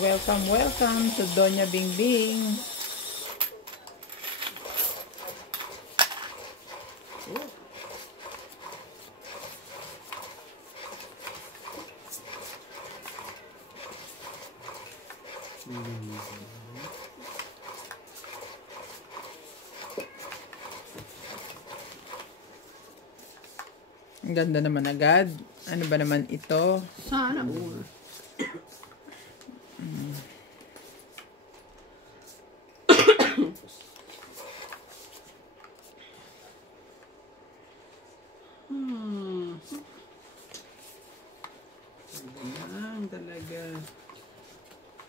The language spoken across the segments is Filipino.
Welcome, welcome to Doña Bingbing. Ang ganda naman agad. Ano ba naman ito? Sana all. Talaga.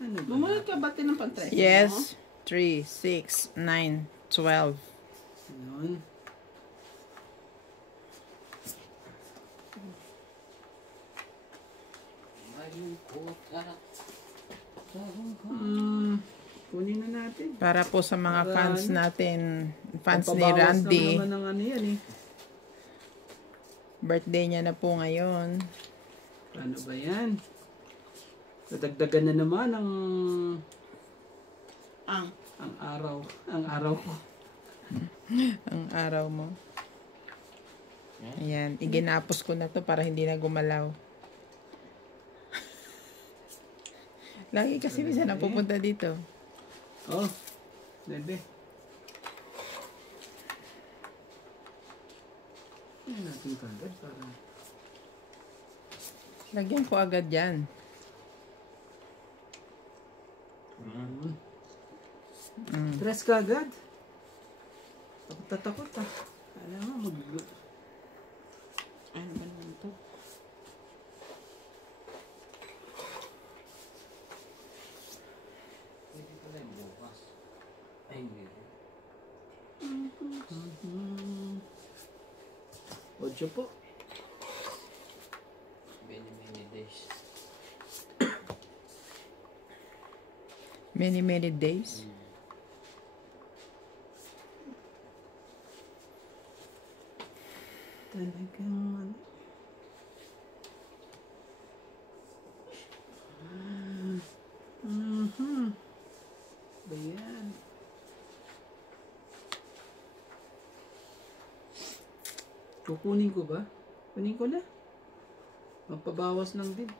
Ano ba? Bumalik ka ba ng pantry? Yes. 3, 6, 9, 12. Yun. Kunin na natin. Para po sa mga Para fans ano? natin, fans ni Papabawas Randy. lang naman ng ano yan eh. Birthday niya na po ngayon. Paano ba yan? Nadagdagan na naman ang araw. Ang araw ko. Ang araw mo. Ayan. Iginapos ko na to para hindi na gumalaw. Lagi kasi minsan napupunta dito. Oh, dede. Ayan natin kagad para... Lagyan ko agad yan. Stress ka agad. Takot ah. Alam mo, Ano ba naman ito? Ocho po. Many days. Talagang... Ayan. Kukunin ko ba? Kunin ko na. Magpabawas lang din.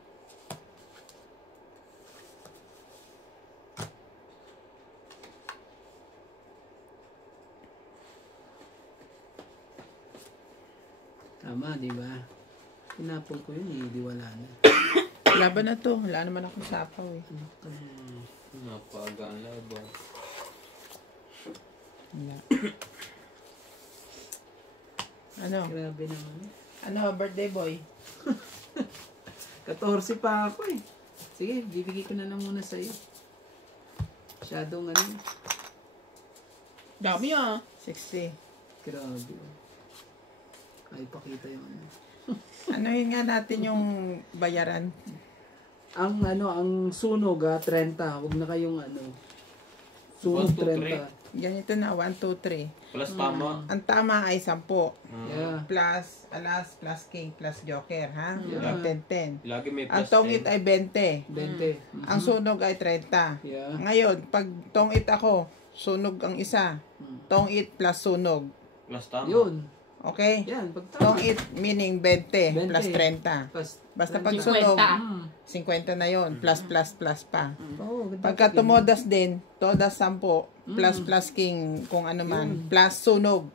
Tama, di ba? Pinapol ko yun eh, di wala na. Laban na to. Wala naman akong sapaw eh. Napagaan laban. Wala. Ano? Grabe naman eh. Ano, birthday boy? 14 pa ako eh. Sige, bibigay ko na lang muna sa'yo. Masyadong ano. Dami ah. 60. Grabe. Ay, pakita yung ano. Ano yun nga natin yung bayaran? Ang ano, ang sunog 30. Huwag na kayong ano. Sunog 30. Ganito na, 1, 2, 3. Plus tama. Ang tama ay 10. Yeah. Plus alas, plus king, plus joker, ha? Yeah. 10, 10. Lagi may plus Ang tongit 10. ay 20. 20. Ang sunog ay 30. Yeah. Ngayon, pag tongit ako, sunog ang isa. Tongit plus sunog. Plus tama. Yun. Okay? Yan, pag Tongit meaning 20 plus 20. 30. Pas, Basta pag 50. sunog, 50. 50 na yon plus pa. Oh, Pagka tumodas din, todas 10, plus king, kung ano man, plus sunog.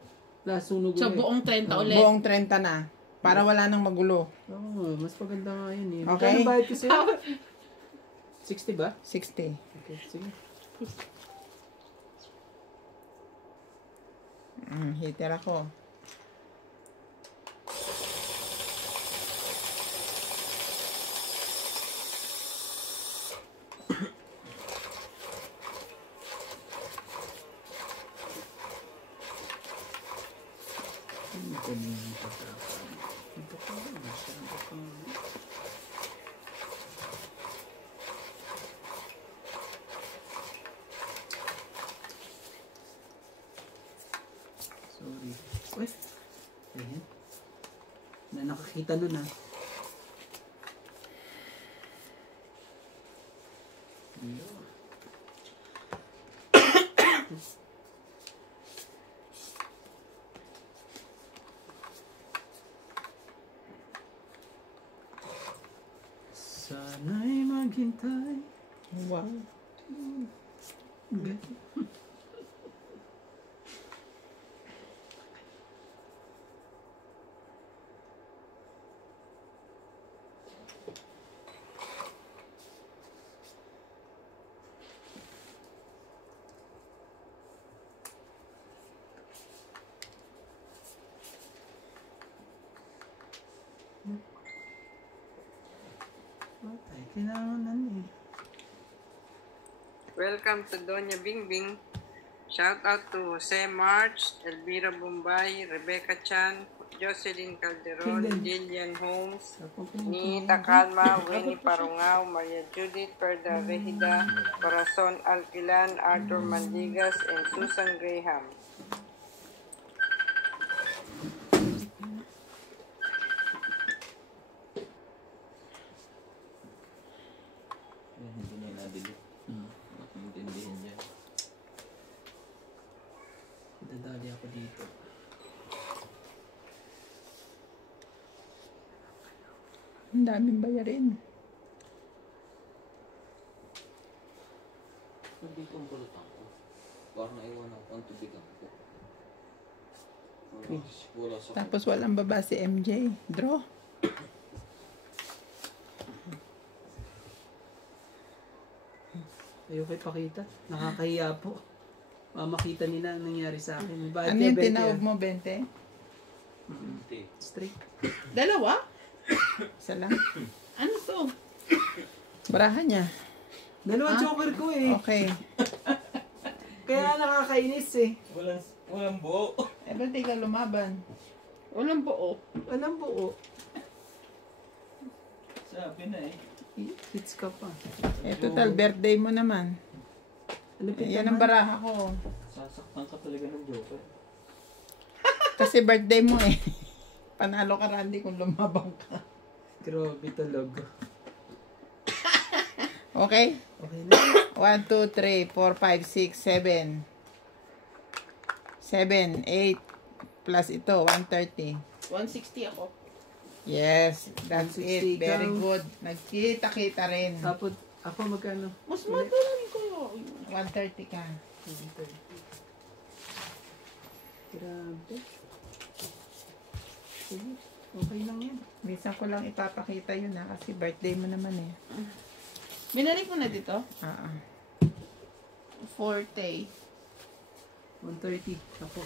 Plus sunog Sa ulit. buong 30 ulit. Buong 30 na. Para wala nang magulo. Oh, mas maganda nga yun eh. Okay. Magkano bayad ko sa'yo? 60 ba? 60. Okay, sige. Heater ako. Sorry. Uy. Ayan. Na nakakita nun ah. Sana'y maghintay. Wow. Ay, kailangan eh. Welcome to Doña Bingbing. Shout out to Jose March, Elvira Bombay, Rebecca Chan, Jocelyn Calderon, Lillian Holmes, Nita Calma, Winnie Parungao, Maria Judith Perda Regida, Corazon Alquilan, Arthur Mandigas, and Susan Graham. Hindi niya nabili. Nakintindihin niya. Dadali ako dito. Ang daming bayarin. Hindi kong pulutan ko. Parang naiwan ako ang tubig ako. Wala sa... Tapos walang baba si MJ. Draw. Ayoko ipakita. Nakakahiya po. Makita nila ang nangyari sa akin. Bakit Ano kaya yung 20 tinawag mo, 20? Hindi. Straight. Dalawa? Isa lang. Ano to? Barahan niya. Dalawa joker ko eh. Okay. Kaya nakakainis eh. Walang buo. Eh, ba't di ka lumaban? Walang buo. Walang buo. Sabi na eh. Hits ka pa. Eh, total, birthday mo naman. Lupit Yan ang naman. baraha ko. Sasaktan ka talaga ng joker. Kasi birthday mo eh. Panalo ka, Randy, kung lumabang ka. Grabe talaga. Okay? Okay na. 1, 2, 3, 4, 5, 6, 7. 7, 8. Plus ito, 130. 160 ako. Yes, that's 160 it. Very ikaw. good. Nagkita-kita rin. Tapos ako magkano? Mas matalan ko. 130 ka. Grabe. Sige. Okay lang yan. Minsan ko lang ipapakita yun ha, kasi birthday mo naman eh. Binalik mo na dito? Ah. Forte. 130. Ako.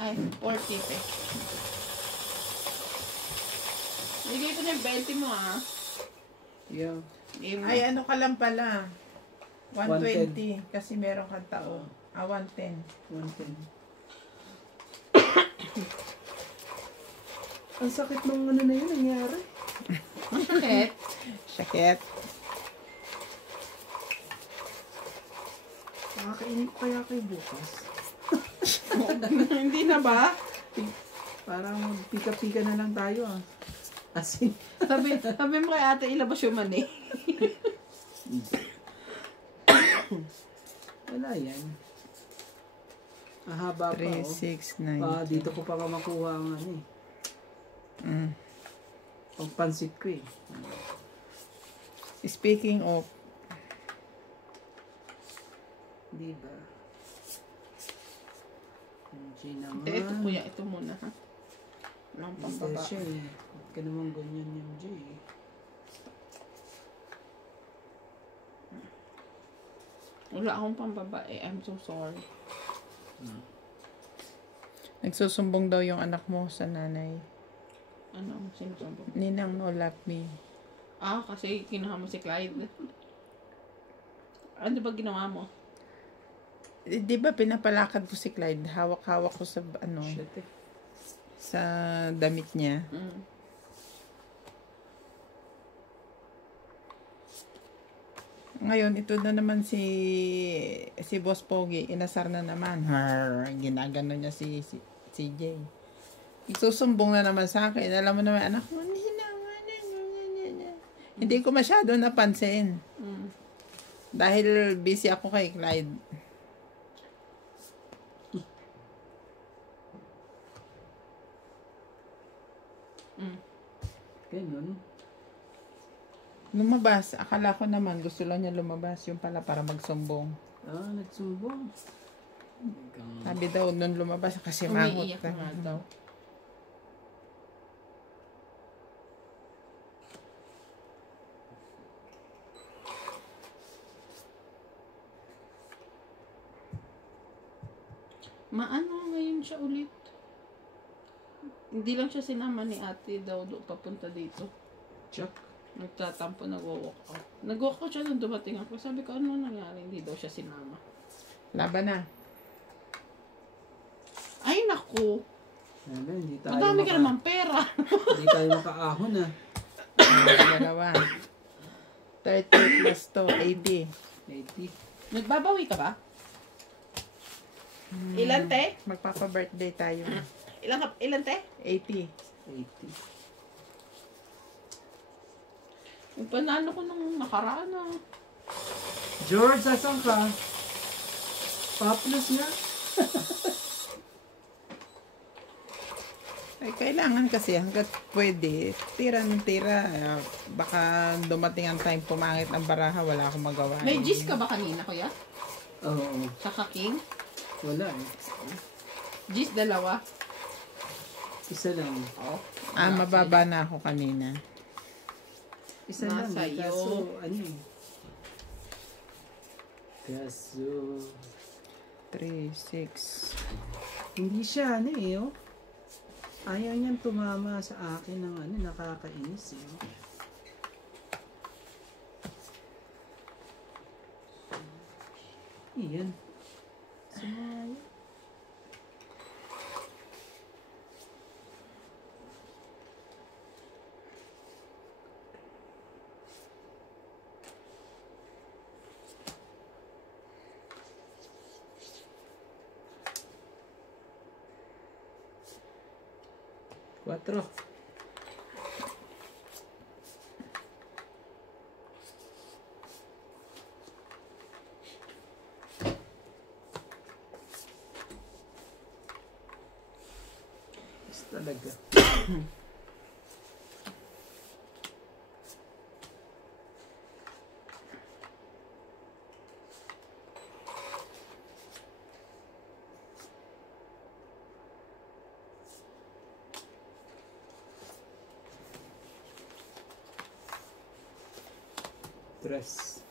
Ay, 40 pe. Bigay ko na yung 20 mo ah. Yeah. Game mo. Ay, ano ka lang pala. 120. Kasi meron kang tao. 110. 110. Ang sakit nung ano na yun nangyari. Bakit? Sakit. Nakakainip kaya kayo bukas. Hindi na ba? Parang magpika-pika na lang tayo ah. Asin. Sabi mo kay ate, ilabas yung mani. Wala yan. Mahaba pa 3, oh. 6, 9. Dito ko pa makuha ang ano eh. Pagpansit ko eh. Speaking of, Diba? Hindi naman. Ito kuya, ito muna ha. Walang Hindi pambaba. siya eh. Huwag ka naman ganyan yung J eh. Wala akong pambabae. I'm so sorry. nagsusumbong daw yung anak mo sa nanay. Ano ang sinusumbong? Ninang no love me. Ah, kasi kinuha mo si Clyde. Ano ba ginawa mo? Di ba pinapalakad ko si Clyde? Hawak-hawak ko sa ano, Shit eh. sa damit niya. Mm. Ngayon, ito na naman si Boss Pogi. Inasar na naman. Ginagano niya si CJ. Isusumbong na naman sa akin. Alam mo naman, anak mo, hindi ko masyado napansin. Mm. Dahil busy ako kay Clyde. Ganun. Lumabas. Akala ko naman gusto lang niya lumabas. Yung pala para magsumbong. Ah, nagsumbong. Sabi daw nung lumabas kasi mangot. Umiiyak na nga daw. Maano ngayon siya ulit? Hindi lang siya sinama ni ate daw papunta dito. Chuck. Nagtatampo, nag-walk out. Nag-walk out siya nung dumating ako. Sabi ko, ano nangyari? Hindi daw siya sinama. Laban na. Ay, naku! Ano, hindi tayo Madami ka naman pera. Hindi tayo makaahon ah. Dalawa. 30 plus to 80. 80. Nagbabawi ka ba? Ilan, te? Magpapa-birthday tayo. Ilan, te? 80. 80. Yung panalo ko nung nakaraan ah. George, asan ka? Paplos na? Ay, kailangan kasi hanggat pwede, tira ng tira. Baka dumating ang time pumangit ang baraha, wala akong magawa. May gis ka ba kanina, kuya? Oo. Sa king? Wala eh. Gis dalawa? Isa lang. Oh. Mababa na ako kanina. Isa lang. Nasa iyo. Kaso, ano eh. Kaso, 3, 6. hindi siya ano eh oh. Ayaw niyang tumama sa akin ng ano, nakakainis eh. Iyan. Sumaya. Cuatro. Talaga. Tres.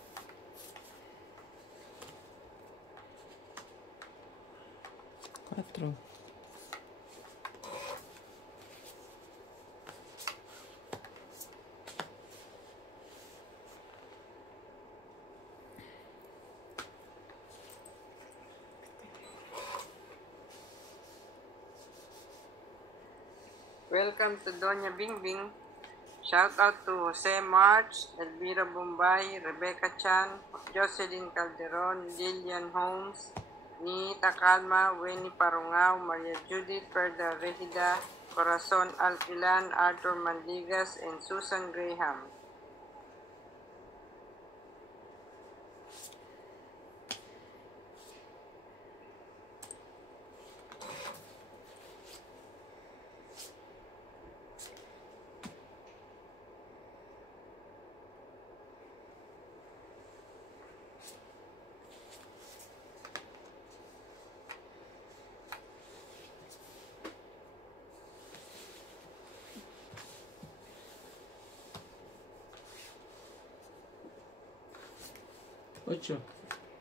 Quatro. Welcome to Doña Bingbing. Shout out to Jose March, Elvira Bombay, Rebecca Chan, Jocelyn Calderon, Lillian Holmes, Nita Calma, Winnie Parungao, Maria Judith Perda Regida, Corazon Alquilan, Arthur Mandigas, and Susan Graham. Ocho.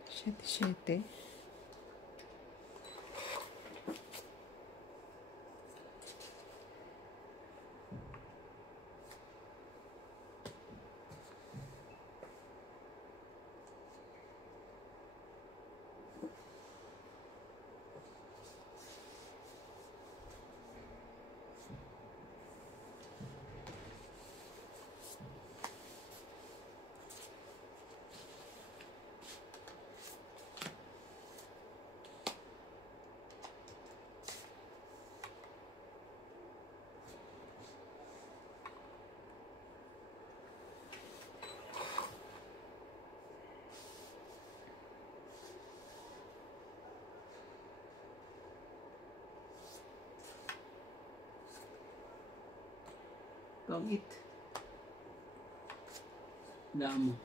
7, 7. Tongit. Damo.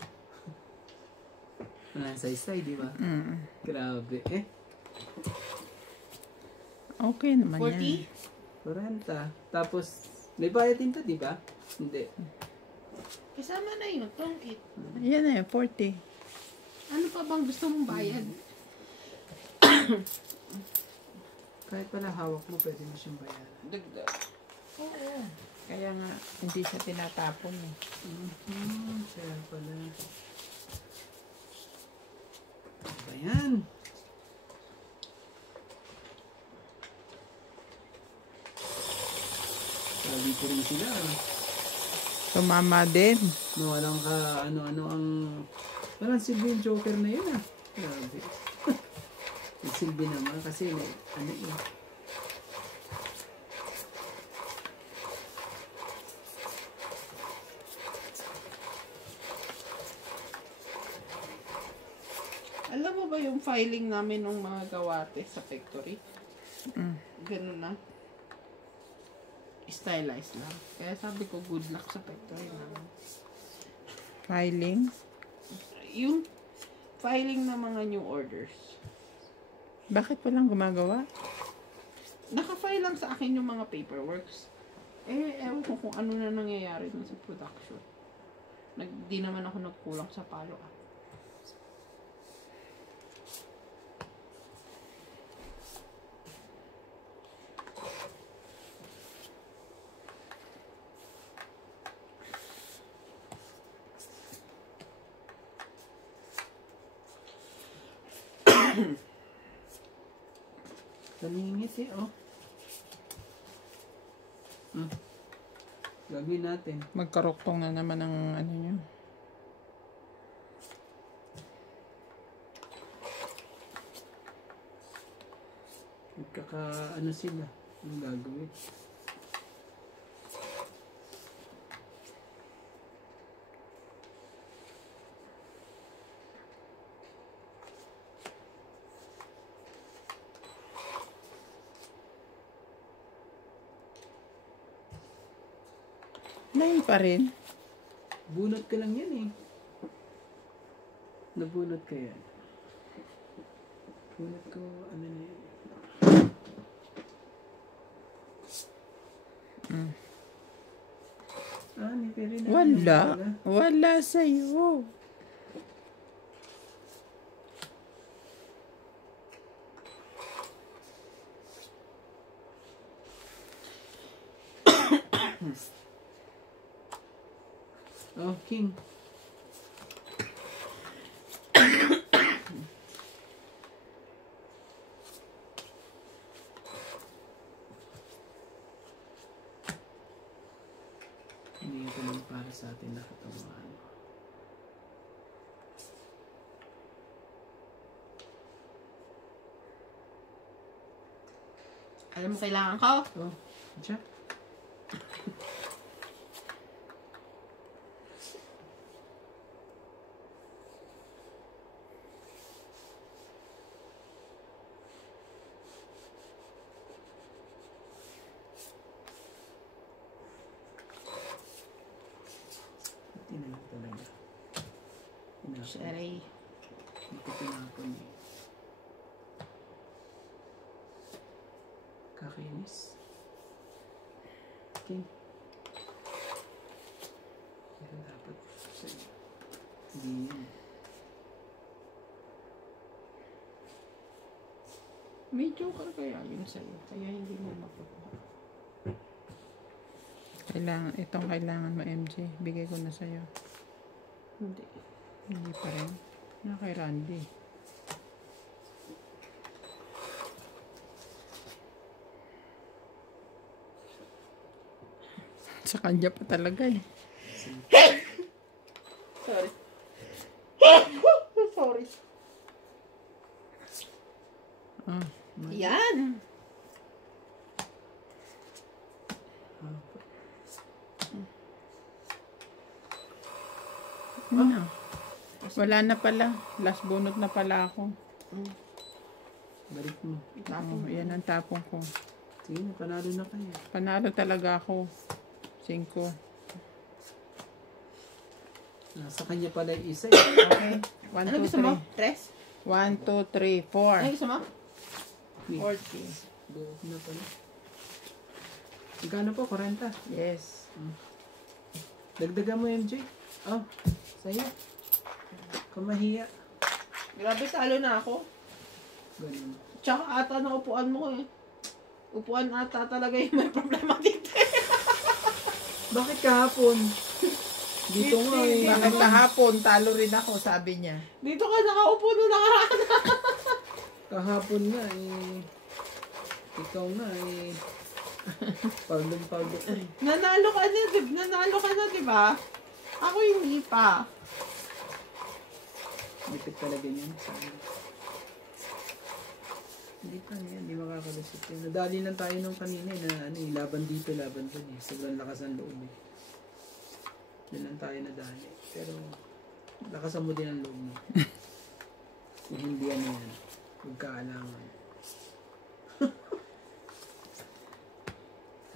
Wala say-say, di ba? Grabe. Okay naman 40? yan. 40. Tapos, may bayad din to, di ba? Hindi. Kasama na yun, tongkit. Yan na 40. Ano pa bang gusto mong bayad? Kahit pala hawak mo, pwede mo siyang bayaran. Dagdag. Oo. Kaya nga, hindi siya tinatapon eh. Kaya pala. Ano ba yan? Sabi ko rin sila. Tumama din. No, walang ano-ano ang... Walang silbi yung Joker na yun ah. Grabe. May silbi naman kasi may ano yun. Alam mo ba yung filing namin ng mga gawate sa factory? Ganun na. Stylized lang. Kaya sabi ko, good luck sa factory namin. Filing. Yung filing ng mga new orders. Bakit walang gumagawa? Naka-file lang sa akin yung mga paperworks. Ewan ko kung ano na nangyayari dun sa production. Di naman ako nagkulang sa follow-up. Talingit eh, oh. Gagawin natin. Magkaruktong na naman ang ano nyo. Ano sila. Ang gagawin. Nine pa rin. Bunot ka lang yan eh. Nabunot ka yan. Bunot ko, ano na yan. May pera na. Wala. Wala sa'yo. Oh, King. Hindi ito lang para sa atin lahat ang mga ano. Alam mo kailangan ko? Oh, diyan. Tinanong talaga. Sherry. Hindi ko tinapon eh. Kakinis. Okay. Yan dapat sa'yo. Hindi yan. May joker kaya yun sa'yo. Kaya hindi mo makukuha. Kailangan mo, MJ. Bigay ko na sa'yo. Hindi. Hindi pa rin. Na kay Randy. Sa kanya pa talaga eh. Sorry. Sorry. Ah, Yan! ano? Wala na pala. Last bunot na pala ako. Balik mo. Oh, yan ang tapong ko. Sige na, panalo na kayo. Panalo talaga ako. 5. Sa kanya pala yung isa. Eh. Okay. 1, Ano 2, gusto mo? 3. 3? 1, 2, 3, Ano 4. gusto mo? 40. Buo na pala. Magkano po? 40. Yes. Dagdagan mo, MJ. Oh, sa'yo. Kamahiya. Grabe, talo na ako. Ganun. Tsaka ata na upuan mo eh. Upuan ata talaga yung may problema dito. Bakit kahapon? Dito nga eh. Bakit kahapon, talo rin ako, sabi niya. Dito ka nakaupo nung nakaraan. Kahapon nga eh. Ikaw nga eh. Pagod. Nanalo ka na, di ba? Ako hindi pa. Lipit talaga yun sa akin. Hindi pa yan, hindi makakalusot yun. Nadali lang tayo nung kanina eh, na ano, eh, laban dito, laban dun eh. Sobrang lakas ang loob eh. Doon lang tayo nadali. Pero, lakasan mo din ang loob mo. Kung hindi ano yan, huwag kaalangan.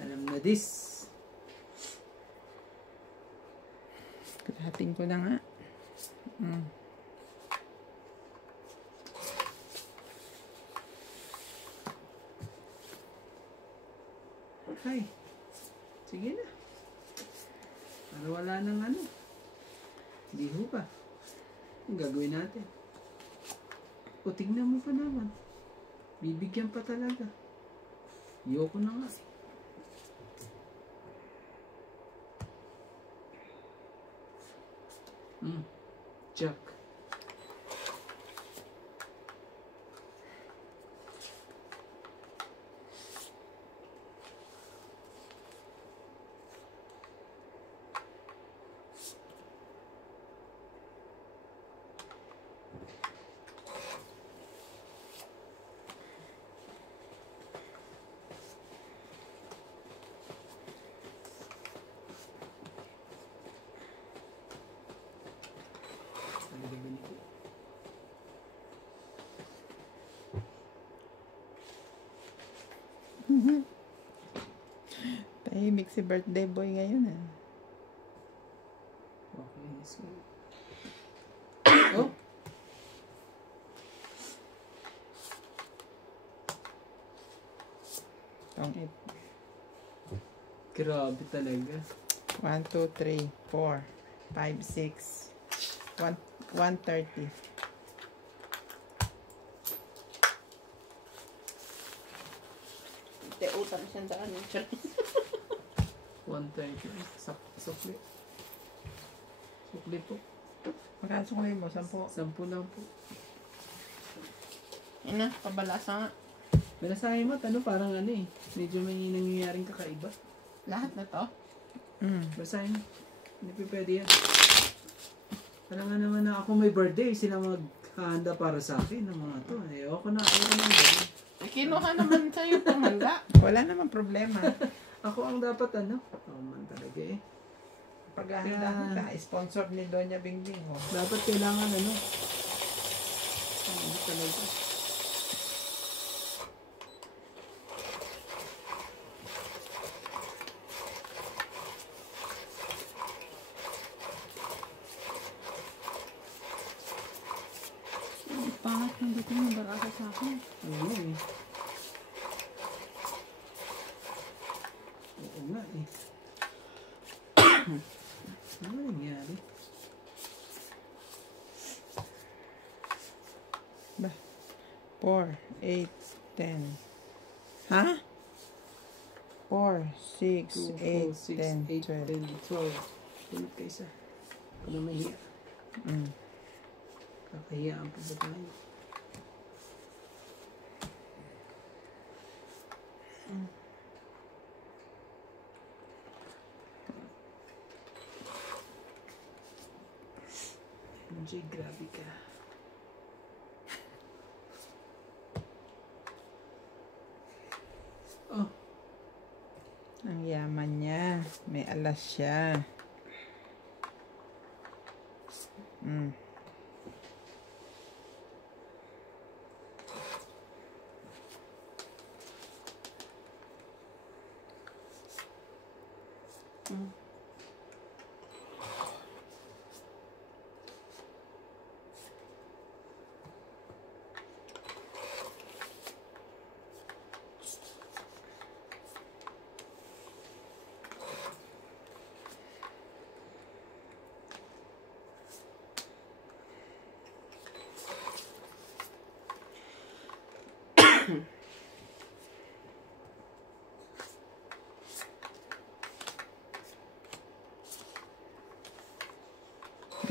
Alam na this. Kalahatin ko na nga. Ay, sige na. Para wala nang ano. Hindi ho pa. Ang gagawin natin. O, tignan mo pa naman. Bibigyan pa talaga. Ayoko na nga. Jack. Tahimik si birthday boy ngayon ah. Okay, let's go. Oh! Tong it. Grabe talaga. 1, 2, 3, 4, 5, 6. 130. Hindi, utang siyang daan. 130. Sukli. Sukli po. Magkano sukli mo? 10. 10 lang po. Yan na, pabalasa nga. Balasahin mo, ano, parang ano eh. Medyo may nangyayaring kakaiba. Lahat na to. Basahin mo. Hindi pa pwede yan. Parang nga naman na ako may birthday, sila maghahanda para sa akin ng mga to. Ayoko na gawin. Eh, kinuha naman sa'yo pamanda. Wala namang problema. Ako ang dapat ano. Ako man talaga eh. Paghahanda kita, sponsor ni Doña Bingbing. Oh. Dapat kailangan ano. Ano talaga. Bakit hindi ko nabarasa sa akin? Oo eh. Oo nga eh. Ano nangyari? Ba? 4, 8, 10. Ha? 4, 6, 8, 10, 12. 12. Tulad ka isa. Kung mahiya. Kakahiyaan pa ba tayo? MJ, grabe ka. Oh, Ang yaman niya. May alas siya.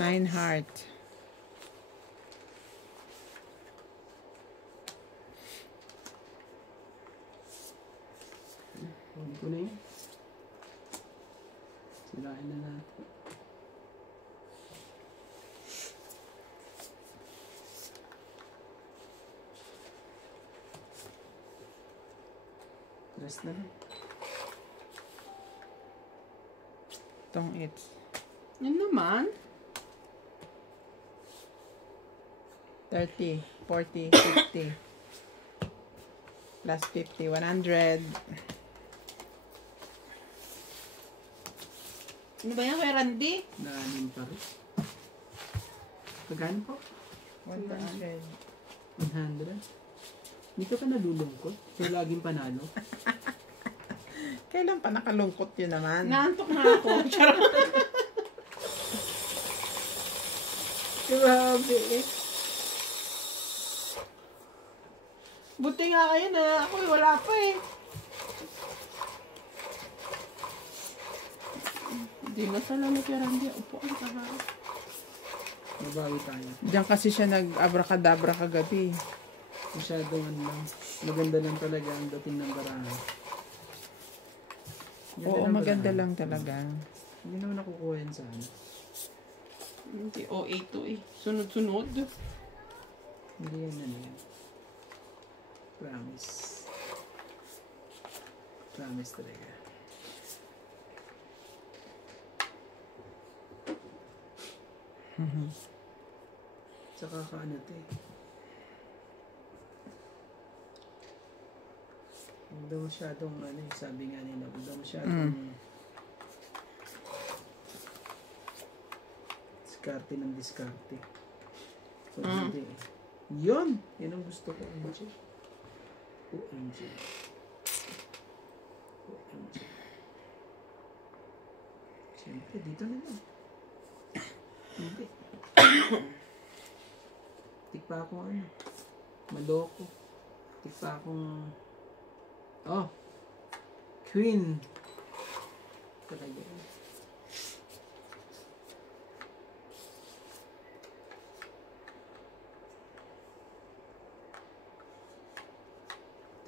9 heart. Huwag ko na yun. Sirain na natin. Rest na lang. Itong it's. Yun naman. 30, 40, 50. Plus 50, 100. Ano ba yan kay Randy? Naanin pa rin. Pagkano po? 100. 100? Hindi ka pa nalulungkot? Kaya laging panalo? Kailan pa nakalungkot yun naman? Naantok na ako. Charot. Grabe eh. Buti nga kayo na ako wala pa eh. Hindi na salamat kay Randy. Upo ang taga. Mabawi tayo. Diyan kasi siya nag-abracadabra kagabi. Masyadong ano lang. Maganda lang talaga ang dating ng barahan. Oo, ng maganda barahan. lang talaga. Hindi naman nakukuha yan sa ano. Hindi, OA to eh. Sunod-sunod. Hindi yan ano yan. Promise. Promise talaga. Tsaka kaano to eh. Huwag daw masyadong ano eh, sabi nga nila, huwag daw masyadong diskarte ng diskarte. Pag hindi eh. Yun! Yan ang gusto ko, MJ. OMG. OMG. Siyempre, dito na lang. Hindi. Tikpa akong ano. Maloko. Tikpa akong oh. Queen. Talaga.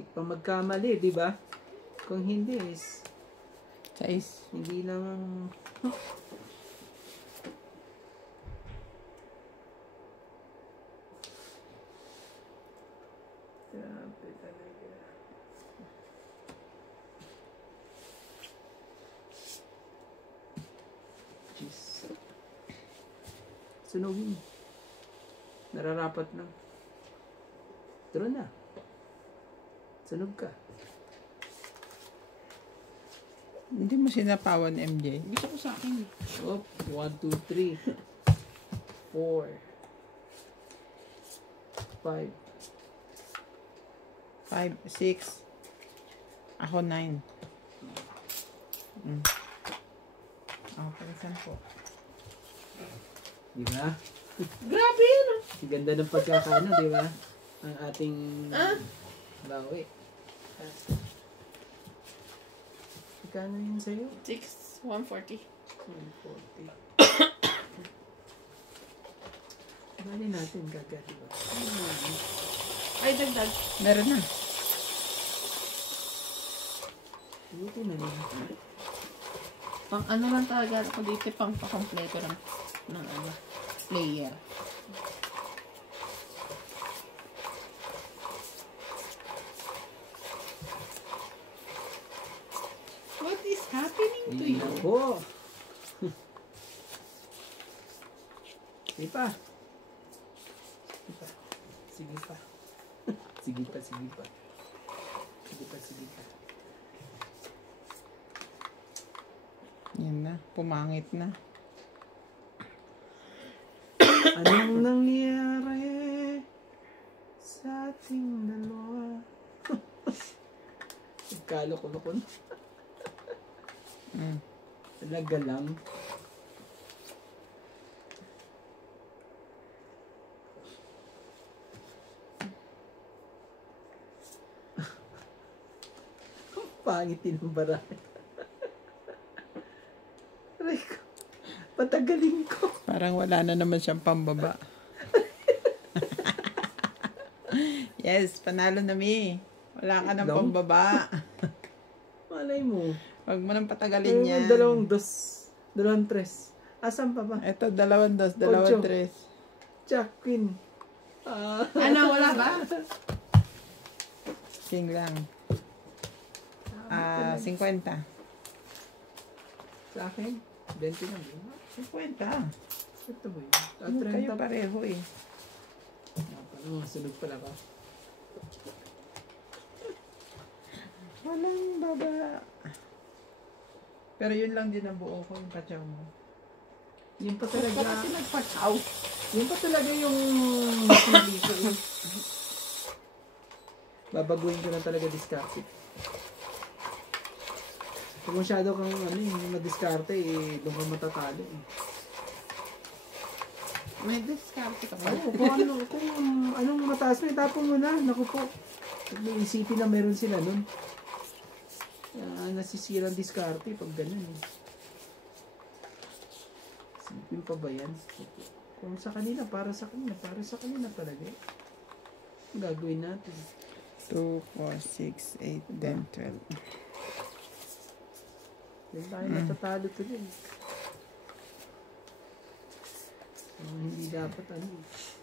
Tikpa magkamali, di ba? Kung hindi is Sais. hindi lang grabe talaga. Jeez. Sunugin. Nararapat lang. Turo na. Sunog ka. Hindi mo sinapawan, MJ. Gusto ko sa akin. Op, 1, 2, 3, 4, 5. 5, 6. Ako 9. Okay, 10. Di ba? Grabe yun ah. Ang ganda ng pagkakaano, di ba? Ang ating bawi. Magkano yun sa'yo? 6, 140. 140. Bali natin gaga, di ba? Ay, dagdag. Meron na. Buti na rin. Pang ano lang talaga ako dito, pang pakompleto lang ng ano, player. What is happening to you? Ako! Sige pa. Sige pa. Sige pa. Sige pa, sige pa. Sige pa, sige pa. Yan na. Pumangit na. Anong nangyari sa ating dalawa? Nagkaloko-loko na. Talaga lang. Pangit din ang barahe. Aray ko. Patagalin ko. Parang wala na naman siyang pambaba. Yes, panalo na mi. Wala ka ng Long? pambaba. Malay mo. Huwag mo nang patagalin yan. Dalawang tres. Asan pa ba? Ito, 2, 2, 2, Ocho. 3. Jack, Queen. Ah, Ano, wala ba? King lang. 50. sa akin, 20 lang. 50. Ito ba yun? Kayo 30 pa. pareho eh. Paano, sunog pala ka. Walang baba. Pero yun lang din ang buo ko, yung patsaw mo. Yun pa Ba't talaga. ka kasi nagpatsaw? Yun pa talaga yung napili ko. Babaguhin ko lang talaga diskarte. Kung masyado kang na-diskarte, doon ka matatalo. May diskarte ka pa. Kung anong mataas mo, itapon mo na. Naku po. May isipin na meron sila nun. Nasisira ang diskarte pag ganun. Isipin pa ba yan? Kung sa kanila, para sa kanila talaga. Ang gagawin natin. 2, 4, 6, 8, 10, 12. Hindi tayo natatalo to din. Hindi dapat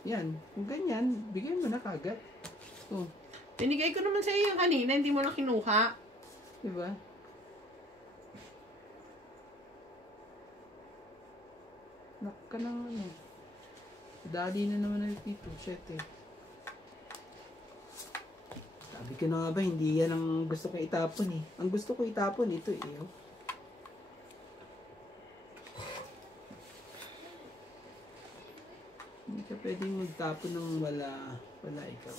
Yan, kung ganyan, bigay mo na kagad. Oh, Binigay ko naman sa iyo yung kanina, hindi mo na kinuha. diba? Nakka ng dali na naman ang pito, 7. Sabi ko na nga ba, hindi yan ang gusto ko itapon eh. Ang gusto ko itapon, ito eh. Oh. Hindi ka pwedeng magtapon ng wala ikaw.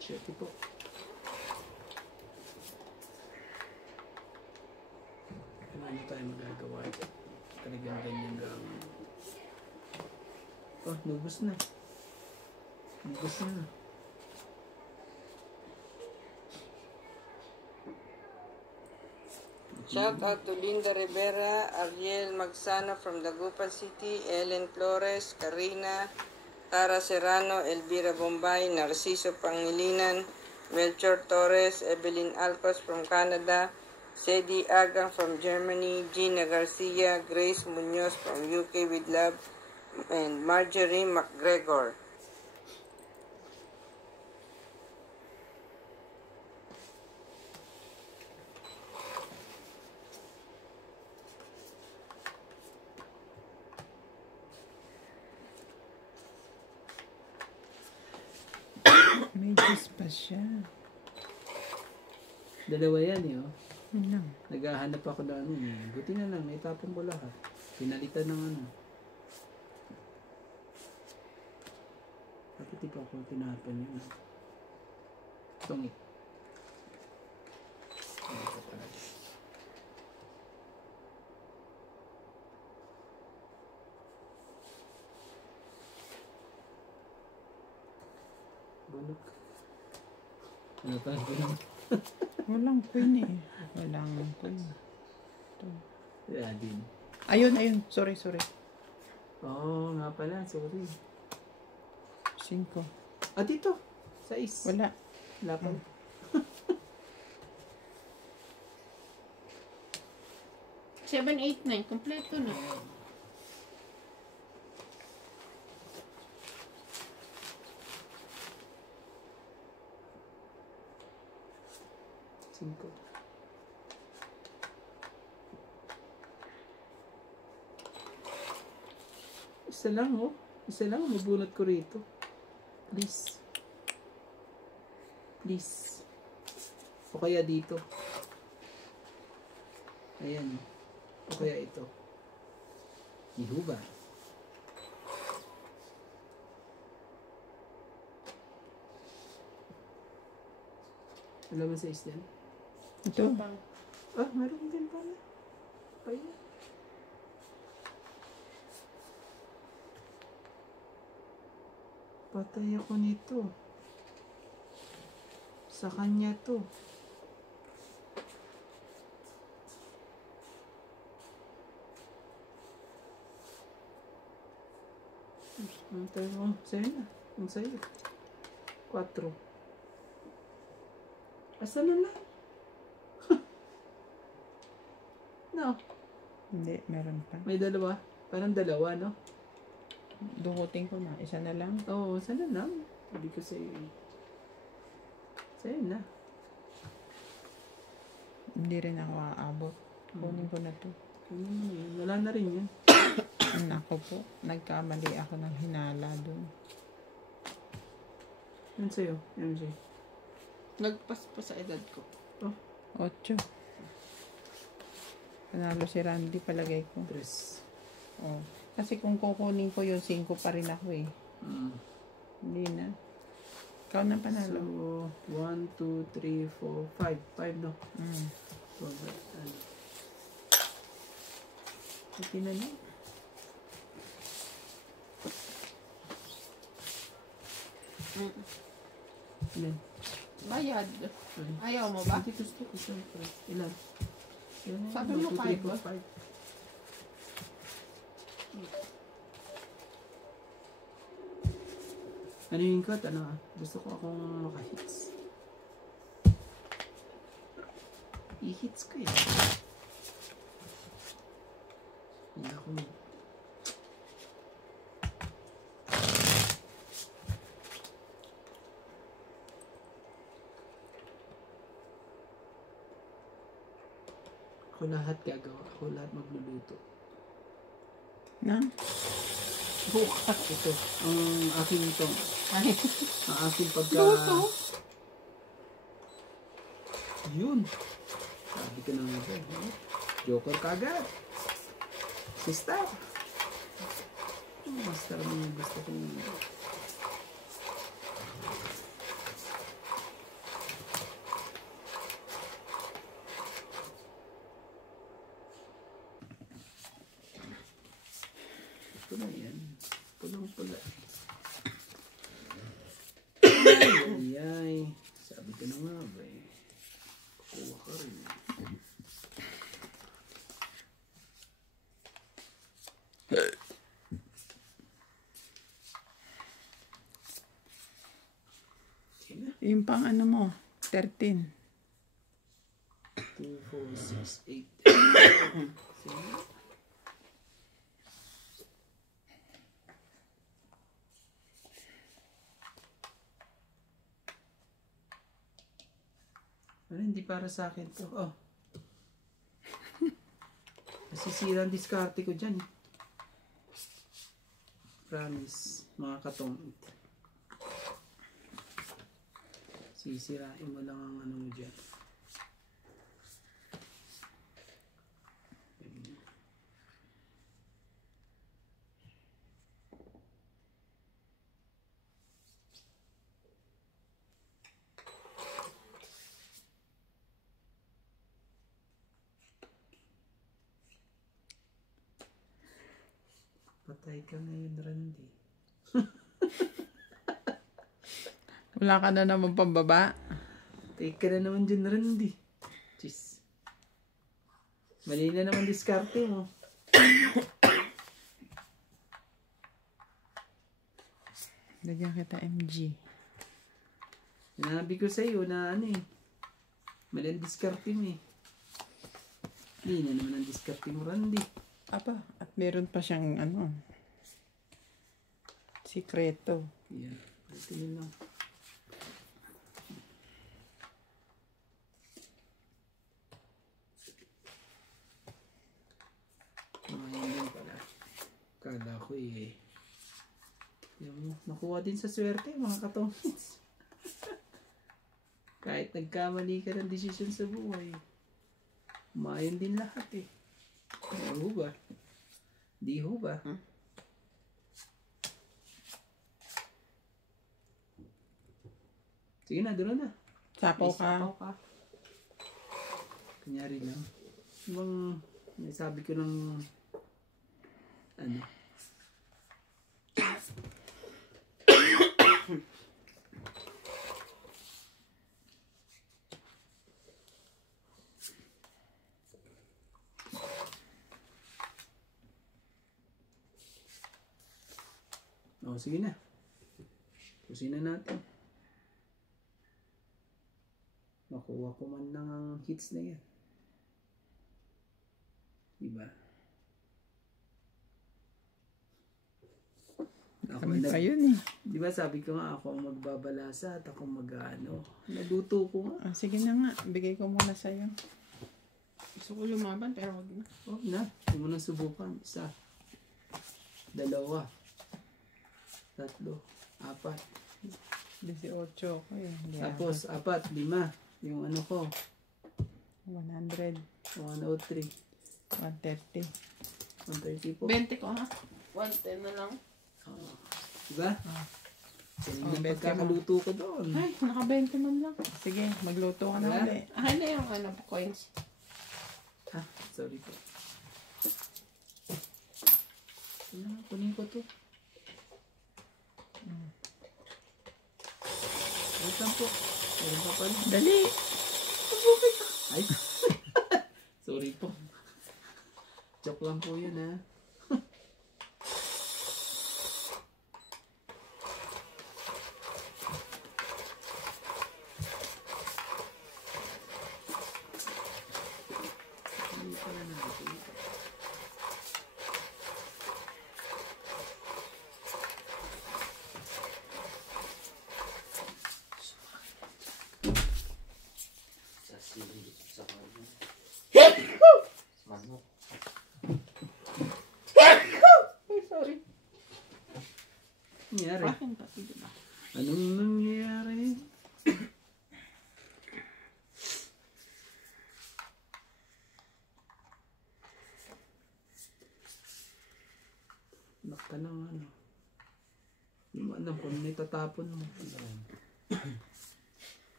Shit po. Ano tayo magagawa ito? Talagang ganyan lang. Oh, nubos na. Nubos na. Shout out to Linda Rivera, Ariel Magsano from Dagupan City, Ellen Flores, Karina, Tara Serrano, Elvira Bombay, Narciso Pangilinan, Melchor Torres, Evelyn Alcos from Canada, Sedi Agang from Germany, Gina Garcia, Grace Munoz from UK with love, and Marjorie McGregor. May juice pa siya. Dalawa yan eh, oh. Ano? Naghahanap ako na buti na lang, naitapon ko lahat. Pinalitan ng Bakit di pa ako tinapon yun? Tungit. Ito talaga. Bulok. Ano pa? Walang queen eh. Walang queen. Ito. Yeah, din. Ayun. Sorry. Oo, nga pala. Sorry. 5. Dito. 6. Wala. Wala pa. Seven, 8, 9. Kompleto na. Cinco. Isa lang, oh. Isa lang, mabunot ko rito. Please. Please. O kaya dito. Ayan. O kaya ito. Ihuba. Alam mo sa isyan? Ito. Ah, meron din pala. Kaya. Patay ako nito. Sa kanya to. Ang tayo mo. Sa'yo na. Ang sa'yo. 4. Asa na lang? No. Hindi, meron pa. May dalawa. Parang dalawa, no? Dukutin ko na. Isa na lang. Oo, sana lang. Sabi ko sa'yo eh. Sa'yo na. Hindi rin ako aabot. Kunin ko na to. Wala na rin yan. Nako po. Nagkamali ako ng hinala dun. Yan sa'yo, MJ. Nagpas pa sa edad ko. 8. Panalo si Randy, palagay ko. 3. Oh. Kasi kung kukunin ko yung 5 pa rin ako eh. Hindi na. Ikaw na So, panalo. 1, 2, 3, 4, 5. 5, no? So, okay na niya. Ilan? Bayad. Ayaw mo ba? Hindi gusto ko siyempre. Ilan? Ilan? Sabi mo 1, 2, 3, 5 ba? 4, 5. Ano yung cut? Ano ah? Gusto ko akong maka-hits. I-hits ko eh. Hindi ako Ako lahat gagawa. Ako lahat magluluto. Na? Bukas. Ito. Ang aking ito. Ang aking pagka... Luto? Yun. Sabi ko na nga ba. Joker kagad. Sister. Master mo yung gusto kong... Ito na yan. Pulang-pula. Ay. Sabi ko na nga ba eh. Kuha ka rin. Yung pang ano mo, 13. 2, 4, 6, 8. Ano, hindi para sa akin to. Oh. Nasisira ang diskarte ko dyan. Promise, mga katong. Sisirain mo lang ang ano mo dyan. Patay ka ngayon, Randy. Wala ka na naman pambaba. Patay ka na naman dyan, Randy. Jeez. Mali na naman diskarte mo. Lagyan kita MG. Sinabi ko sa'yo na ano eh. Mali ang diskarte mo eh. Hindi na naman ang diskarte mo, Randy. Apa, at meron pa siyang ano, sikreto. Yan. Ito yun lang. Yun pala. Kala ko eh. Yung nakuha din sa swerte, mga katongits. Kahit nagkamali ka ng desisyon sa buhay, umayon din lahat eh. Ho ba? Di ho ba? Sige na, doon na. Sapaw ka. Sapaw ka. Kunyari lang. Ibang, sabi ko lang, ano. Oh, sige na. Pusin na natin. Makuha ko man lang ang hits na yan. Diba? Kami pa yun eh. Diba sabi ko nga ako ang magbabalasa at ako mag-ano. Naluto ko nga. Sige na nga, bigay ko muna sa'yo. Gusto ko lumaban pero wag na. Oh, na. Hindi mo nang subukan. 1, 2, 3, 4, 18 ko yun. tapos 4, 5. Yung ano ko, 100, 103, 130. 130 po. 20 ko ha. 110 na lang. Diba? Oh, Yung 20 pagkakaluto ko doon. Ay, naka-20 man lang. Sige, magluto ka na Wala. ulit. Ay na yung ano, coins. Ha? Sorry po. Kunin ko to. Wait lang po. Meron pa pala. Dali! Ay. Sorry po. Joke lang po yun ha. Hindi pala nakikita. Sa sili, sa kanya. Manok. Ay, sorry. Nangyari? Akin pati diba? Anong nangyayari? Nakta ng ano. Hindi mo alam kung ano itatapon mo.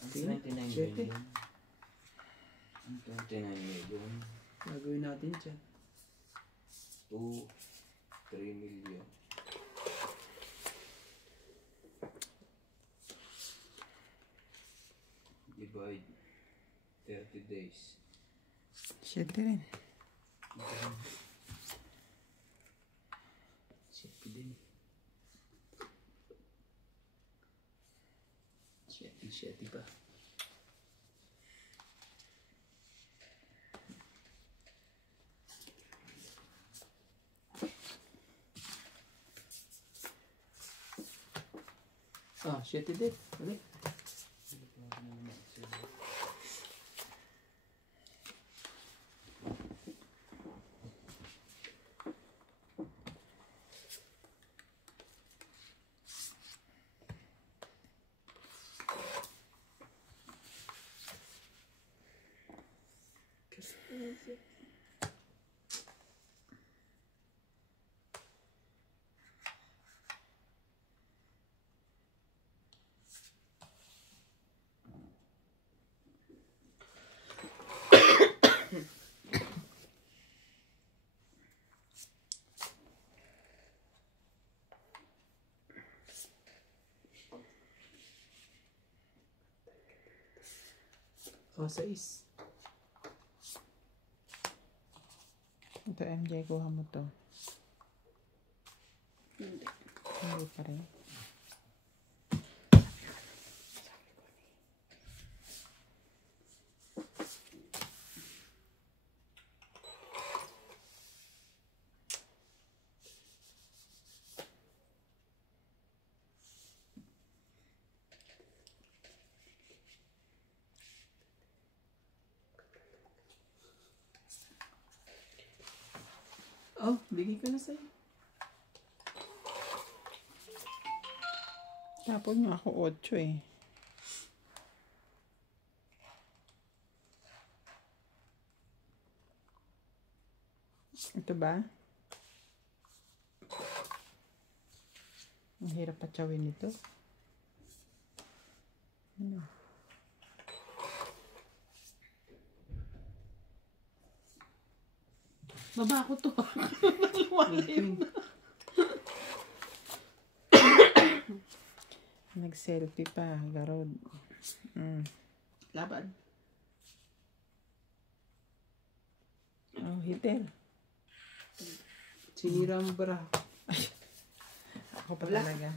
Ang Sige, 29 7. million. Ang 29 million. Gagawin natin dyan. 2, 3 million. Divide 30 days. 7 rin. Siyete din. Siyete pa. Ah, siyete din. Ulit. Oh, 6. Ito MJ, kuha mo to. Hindi. Hindi pa rin. Oh, bigay ko na sa'yo. Tapon nyo ako 8 eh. Ito ba? Ang hirap patsawin nito. Ano? Baba ko to. Lumalim. Nag-selfie pa, garod. Laban. Oh, hitel. Sinira mo bara. Ako pa talaga.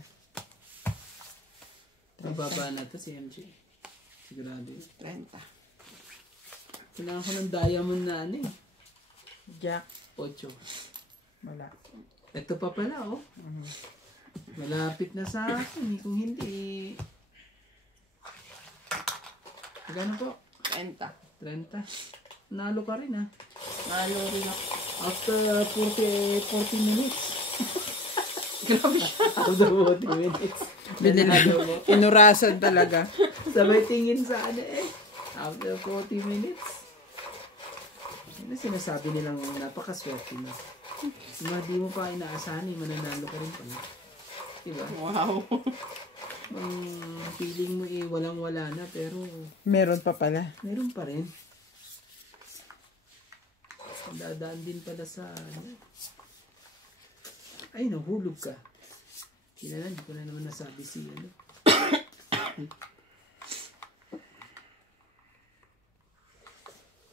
Mababa na to si MJ. Sigurado yun. 30. Kailangan ko ng diamond na ano eh. Jack. 8. Wala. Ito pa pala oh. Malapit na sa akin eh. Kung hindi magkano po? 30. 30. Nalo ka rin ah. Nalo rin ako. After 40 minutes. Grabe siya. After 40 minutes. Binilado mo. Inurasan talaga. Sabay tingin sa ano eh. After 40 minutes. Ano sinasabi nilang napakaswerte na. Di mo pa inaasahan eh. Mananalo ka rin pala. Diba? Wow. Ang feeling mo eh walang-wala na pero Meron pa pala. meron pa rin. Dadaan din pala sa ano. Ay, nahulog ka. Hindi ko na naman nasabi si ano.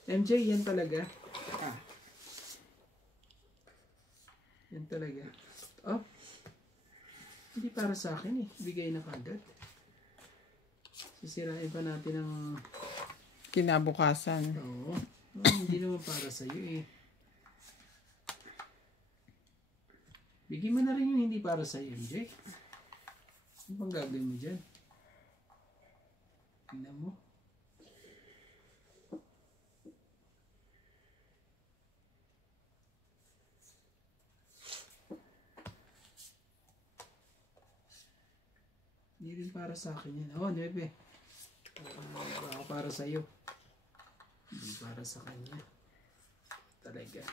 MJ, yan talaga. Yan talaga. Oh. Hindi para sa akin eh. Bigay na kagad. Sisirain pa natin ang... Kinabukasan. Oo. Oh, hindi naman para sa iyo eh. Bigyan mo na rin yung hindi para sa iyo, MJ. Ano bang gagawin mo dyan? Tingnan mo. Hindi rin para sa akin yan. Oh, 9. Baka para sa iyo. Hindi para sa kanya. Talaga.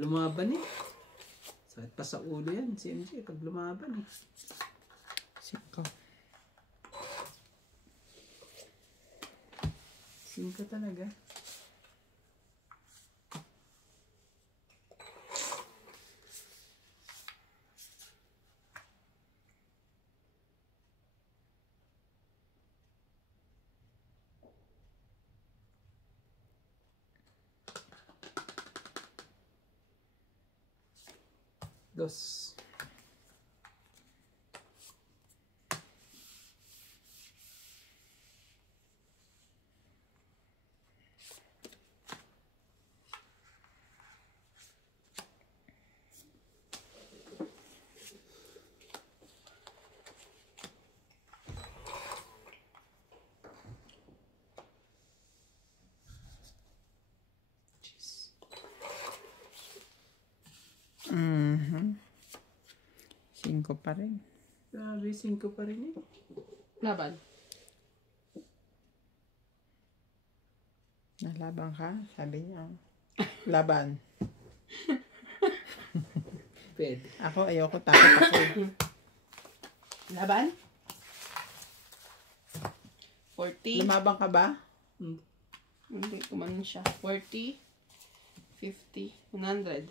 Lumaban eh. Sakit pa sa ulo yan si MJ pag lumaban eh. Siko. Singka talaga. Dos. Singko pa rin. Grabe, 5 pa rin eh. Laban. Nalaban ka? Sabi niya. Laban. Pwede. Ako, ayoko. Takot ako. Laban? 40. Lumabang ka ba? Hindi, kumanon siya. 40, 50, 100.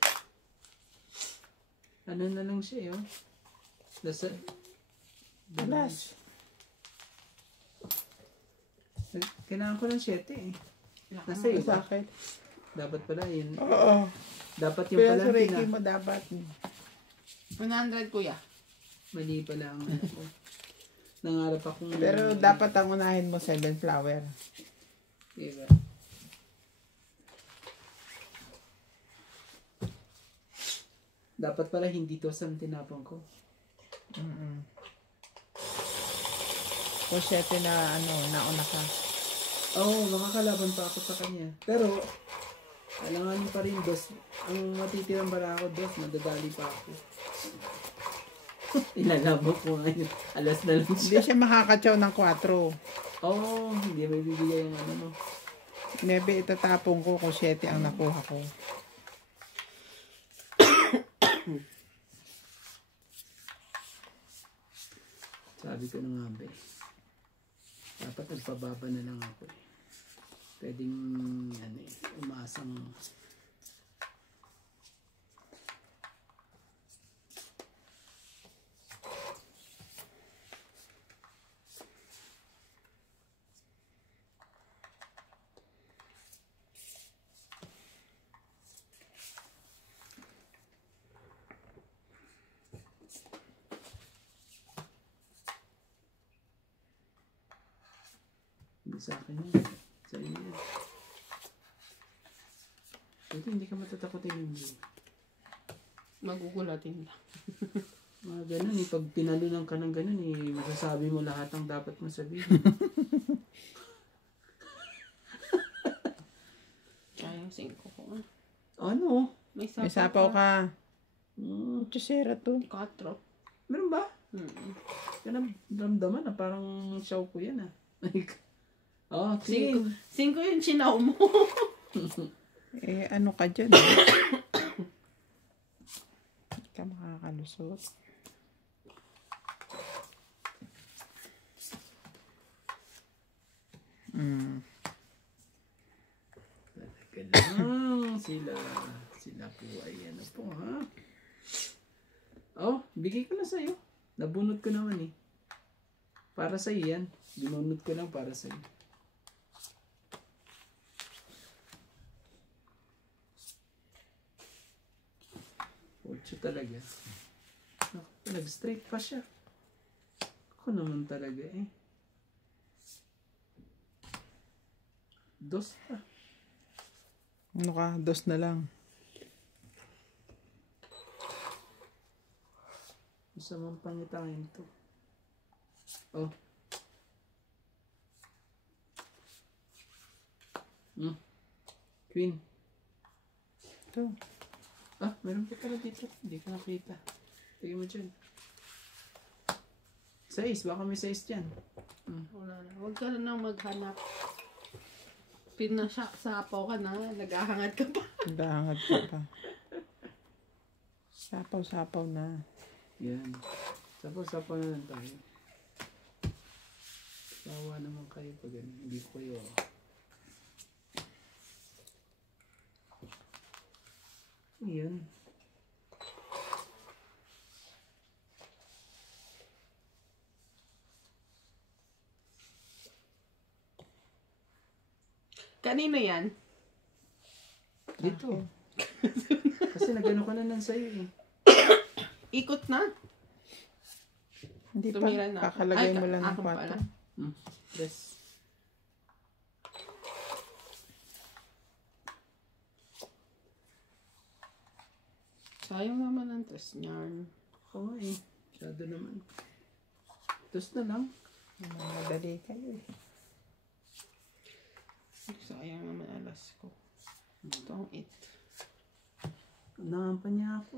Ano na lang siya yun? Alas. Kailangan ko ng 7 eh. Nasa Ay, iyo ba? bakit? Dapat pala yun. Oo. Dapat yung Kaya pala sa Reiki na. mo dapat. 100, kuya. Mali pala ang ano ko. Nangarap akong... Pero dapat ang unahin mo 7 flower. Diba? Dapat pala hindi to sa tinapang ko. O 7 na nauna ka. Oo, makakalaban pa ako sa kanya. Pero, alanganin pa rin dos. Ang matitirang bara ako dos, nadadali pa ako. Ilalabo ko ngayon. Alas na lang Hindi siya. siya makakatsaw ng 4. Oh, hindi may bibigay yung ano, no. Maybe itatapon ko kung 7 ang nakuha ko. Sabi ko na nga ba eh. Dapat nagpababa na lang ako eh. Pwedeng ano eh, umasang hindi sa akin yan. Sa inyo yan. Buti hindi ka matatakotin hindi. Magugulatin lang. Mga ganun eh, pag tinalunan ka ng ganun eh, masasabi mo lahat ang dapat mo sabihin. Kaya yung 5 ko. Ano? May May sapaw ka. Hmm, Chusera to. 4. meron ba? Yan ramdaman na parang show ko yan ah. Oh, clean. 5 yung chinaw mo. Eh, ano ka dyan? Hindi ka makakalusot. Talaga lang sila po ay ano po ha. Oh, bigay ko na sa'yo. Nabunot ko naman eh. Para sa'yo yan. Binunot ko lang para sa'yo. Ocho talaga. Nag-straight pa siya. Ako naman talaga eh. Dos pa. Ano ka? 2 na lang. Isa mang pangitangin to. Oh. Queen. Ito. Ah, meron pa pala dito. Hindi ko nakita. Tingin mo dyan. 6. Baka may 6 dyan. Wala na. Huwag ka na nang maghanap. Pinasapaw ka na. Naghahangad ka pa. Dahangat ka pa. Sapaw-sapaw na. Yan. Sapaw na lang tayo. Sawa naman kayo pag hindi ko kayo. Yan. Kanino yan? Dito. Kasi nagano ka na lang sa'yo eh. Ikot na. Hindi Tumira pa. na. Kakalagay Ay, mo lang ng ako pala. 4. Yes. Sayang naman ang test yarn. Oo eh. Masyado naman. Tapos na lang. Madali kayo eh. Sayang naman alas ko. Ito ang 8. Nangampan niya ako.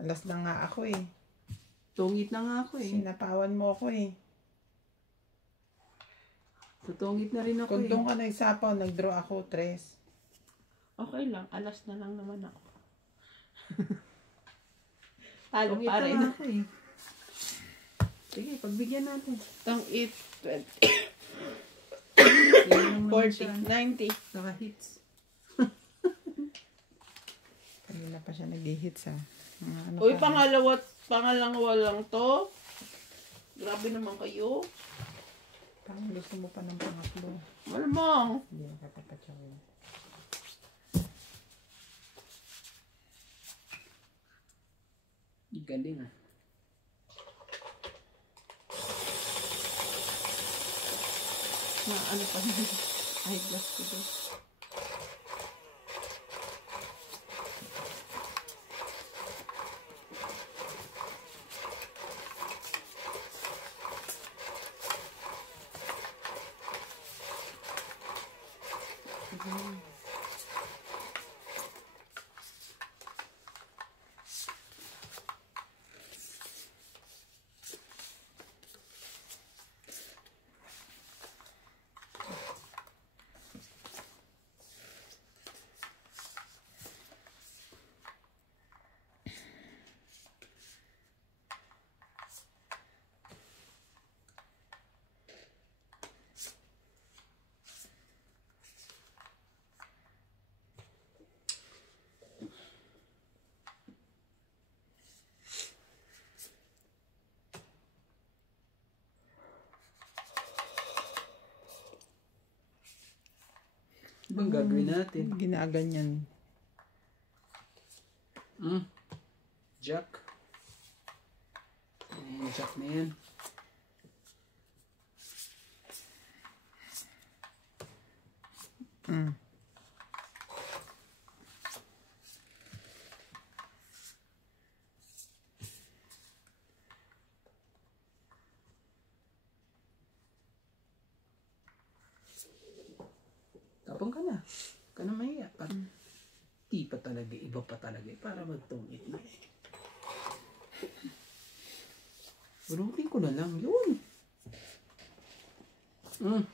Alas na nga ako eh. Tungit na nga ako eh. Sinapawan mo ako eh. Tutungit na rin ako Kung eh. doon ka nagsapaw, nag-draw ako 3. Okay lang. Alas na lang naman ako. Talo Tungit pa na rin. nga ako eh. Sige, pagbigyan natin. Itong 8, 20, Yan lang naman 40, siya. 90. Naka-hits. Kanina pa siya nag-hits ha. Ano Uy, pa? pangalawa lang to. Grabe naman kayo. Parang gusto mo pa ng pangatlo. Malamang. Hindi na katapatsawin. Galing ah. Na ano pa eyeglass ko doon. Ang gagawin natin? Ginaganyan. Jack. Ayan, jack na yan. Tapang ka na. Ka na mahiya. Di pa talaga, iba pa talaga. Para magtungit na. Bunutin ko na lang. Yun. 9.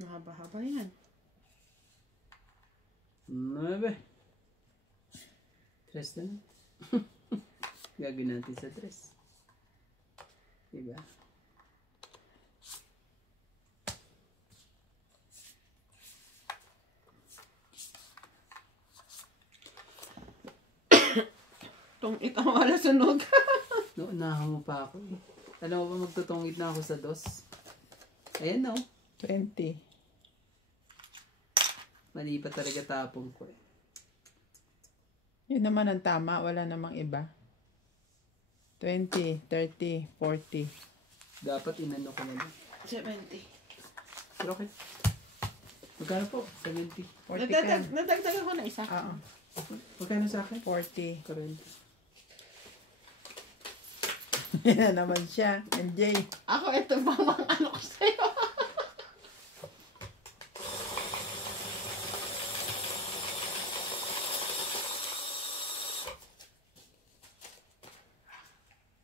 Mahaba-haba yan. 9. 3 na lang. Gagawin natin sa 3. Diba? Tungit ang wala sunog. Naunahan mo pa ako eh. Alam mo ba magtutungit na ako sa 2? Ayan na 20. Mali pa talaga tapong ko eh. Yun naman ang tama. Wala namang iba. 20, 30, 40. Dapat inano ko na lang. 70. Pero okay. Magkano po? 70. 40 ka. Nadagdagan ko na isa. Oo. Magkano sa akin? 40. 40. Yan na naman siya. MJ. Ako, ito ba mga ano ko sa'yo?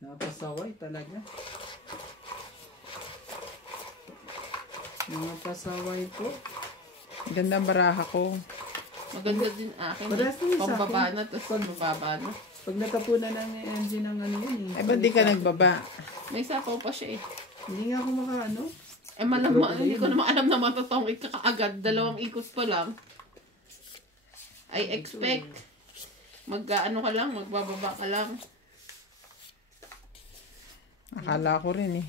Napasaway talaga. Napasaway po. Ganda ang baraha ko. Maganda din akin. Parehas din sa Pambaba akin. na, tapos pagbaba na. Pag natapunan ng engine ng ano yun eh. Ay, ba't di ka nagbaba? May sapaw pa siya eh. Hindi nga ako makaano. Eh, malamang, hindi ko naman alam na matatongit ka kaagad. 2 ikot pa lang. I expect. Mag-ano ka lang, magbababa ka lang. Akala ko rin eh.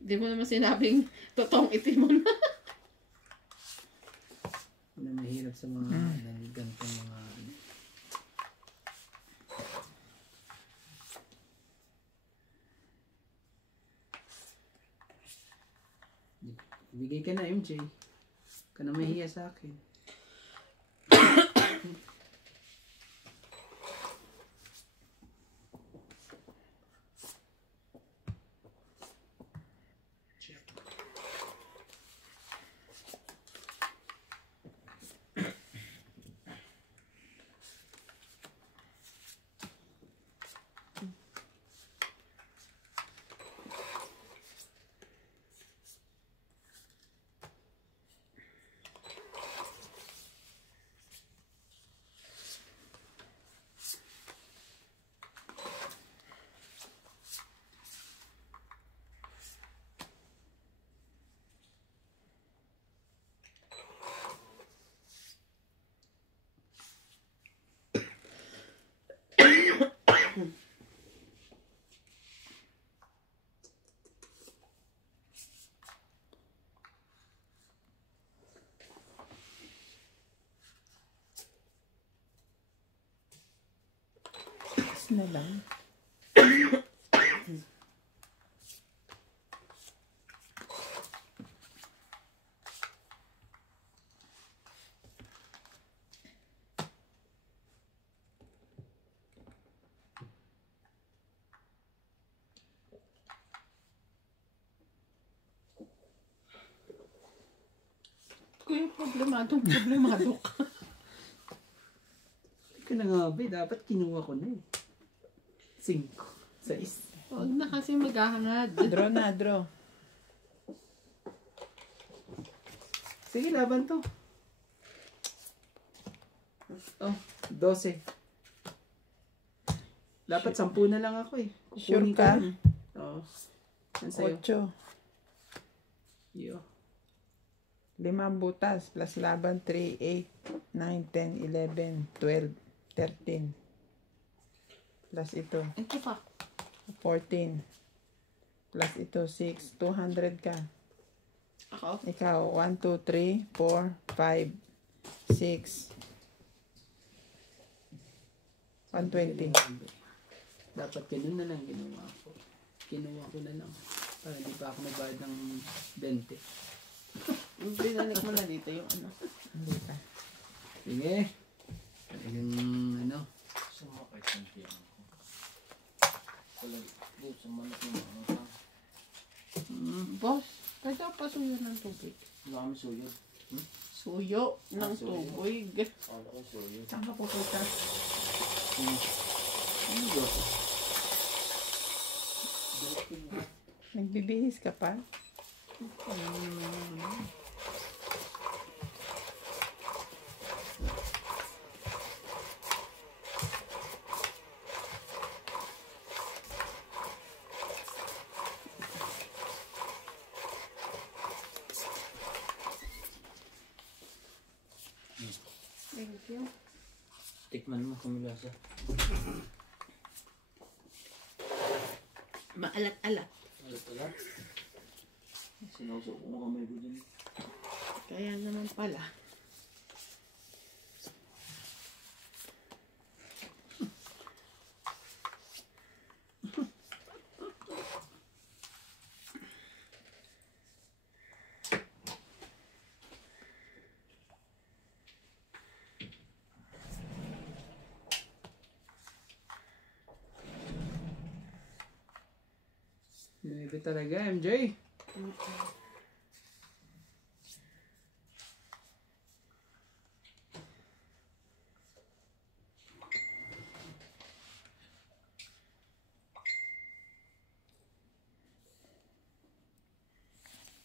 Hindi mo naman sinabing totongitin mo na. Ano mahirap sa mga ganitong mga ano. Bigay ka na MJ. Ka na mahiya sa akin. Na lang. Kuya, problemado ka. Ikaw na nga ba, dapat kinuha ko na eh. 5. 6. Huwag na kasi maghahangad. Draw na, draw. Sige, laban to. Oh, 12. Dapat 10 na lang ako eh. Sure Kukunin ka? na. Oo. Yan sa'yo. 8. Yo. 5 butas plus laban 3, 8, 9, 10, 11, 12, 13. Plus ito, Ito pa. 14. Plus ito, 6. 200 ka. Ako? Ikaw, 1, 2, 3, 4, 5, 6, 120. Dapat ganun na lang ginawa ko. Kinuha ko na lang. Para hindi pa ako nagbayad ng 20. Binanik mo na dito yung ano. Hindi pa. Sige. Talagang ano. Sumakit ang tiyan ko. Doon sa manok yung ano sa... Boss, pwede ako pasuyo ng tubig. Wala kami suyod. Suyo ng Suyo. tubig. Wala kami suyod. Saan ka pupunta? Nagbibihis ka pa? Thank you. Tikman mo kung lasa. Maalat-alat. Alat-alat. Sinusok ko mga kamay ko dyan. Kaya naman pala. Maybe talaga, MJ.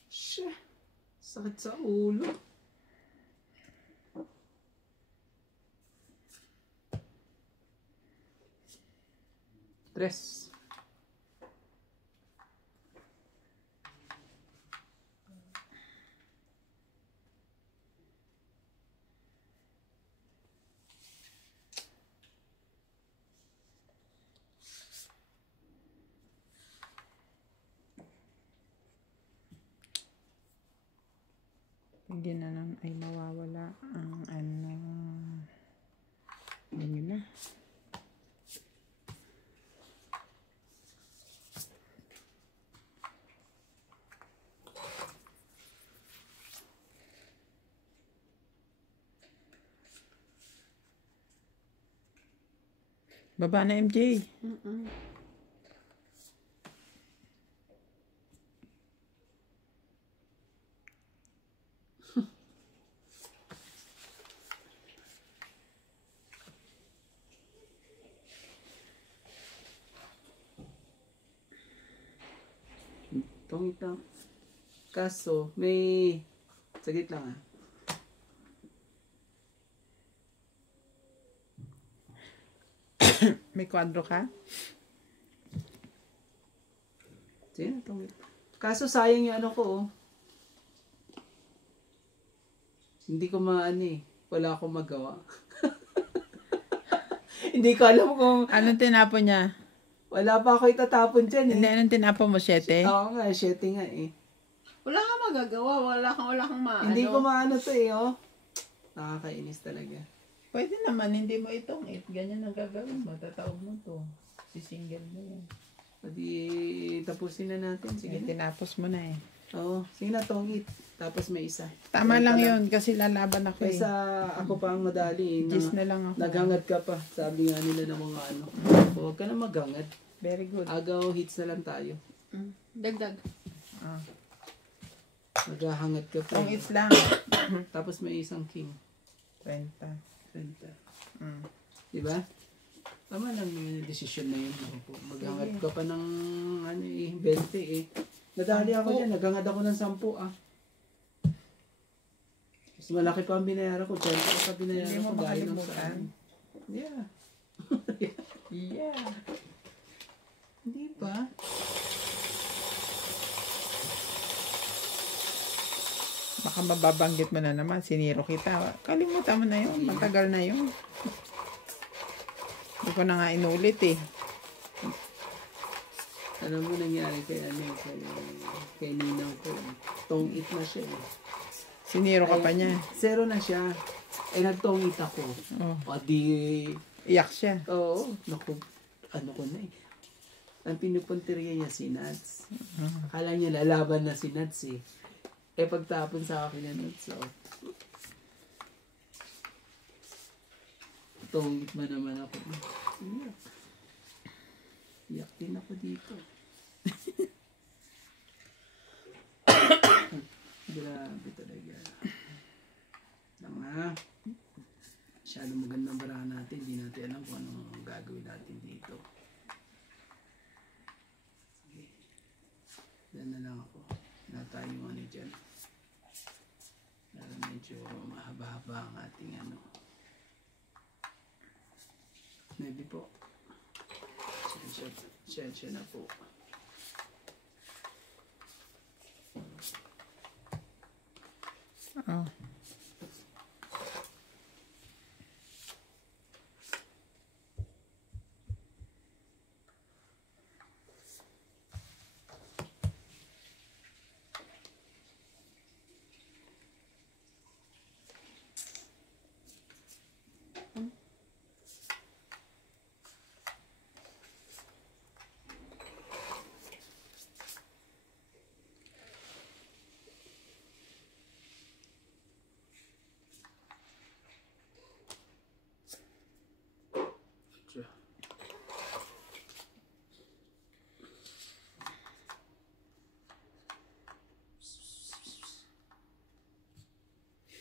Siya. Sakit sa ulo. Tres. Hindi na lang ay mawawala ang ano. Hindi na. Baba na, MJ. Tungit lang. Kaso, may... Sagit lang ah. May kwadro ka? Sige na, tungit. Kaso sayang yung ano ko oh. Hindi ko maano eh. Wala akong magawa. Hindi ko alam kung... Anong tinapon niya? Wala pa ako itatapon dyan eh. Hindi, anong tinapon mo? 7? Oo nga, 7 nga eh. Wala kang magagawa. Wala kang maano. Hindi ko maano to eh oh. Nakakainis talaga. Pwede naman, hindi mo itong ganyan ang gagawin mo. Tatawag mo to. Sisingle mo yan. Pwede tapusin na natin. Sige Sige, na. tinapos mo na eh. Oo, sige na tongit. Tapos may isa. Tama lang Kaya yun kasi lalaban ako Kaysa eh. ako pa ang madali eh. Gis na lang ako. Naghangad ka pa. Sabi nga nila ng mga ano. Huwag ka na maghangad. Very good. Agaw hits na lang tayo. Dagdag. Ah. Maghahangad ka pa. Tong it's lang. Tapos may isang king. 20. 20. Mm. Diba? Tama lang yung desisyon na yun. Maghangad ka pa ng ano eh, 20 eh. Nadali ako dyan. Naghangad ako ng 10 ah. Mas malaki pa ang binayaran ko. 20 pa sa binayaran Hindi mo ko. Dahil lang sa makalimutan. ano. Yeah. Yeah. Hindi ba? Baka mababanggit mo na naman. Siniro kita. Kalimutan mo na yun. Matagal na yun. Hindi ko na nga inulit eh. Alam mo nangyari kay kay Ninang ko. Tong it na siya eh. Siniro ka pa niya. Zero na siya. Nagtong it ako. Oh. O di... Iyak siya. Oo. Naku, ano ko na eh. Ang pinupunteriya niya si Nats. Akala niya lalaban na si Nats eh. Pagtapon sa akin na Nats. So, tongit man naman ako. Iyak. Iyak din ako dito. Grabe talaga. Tama. Masyadong magandang barahan natin. Hindi natin alam kung ano gagawin natin dito. Sige. Diyan na lang ako. Na tayo ano dyan. Pero medyo mahaba-haba ang ating ano. Maybe po. Sensya na po. Oh.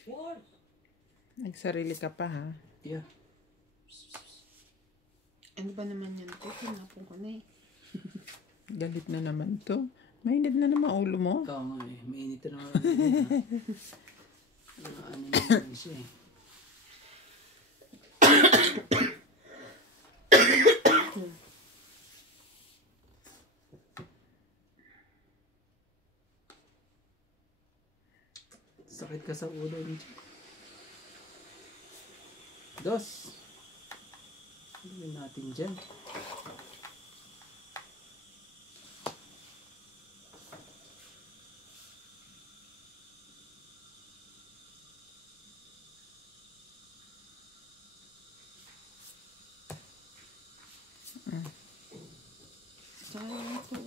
What? Nagsarili ka pa ha. Yeah. Ano ba naman yan to? Tinapon ko na eh. Galit na naman to. Mainit na naman ulo mo. Ikaw nga eh. Mainit na naman. Ano naman siya eh. Sakit ka sa ulo. Dos. Ano natin dyan? Sayang ko.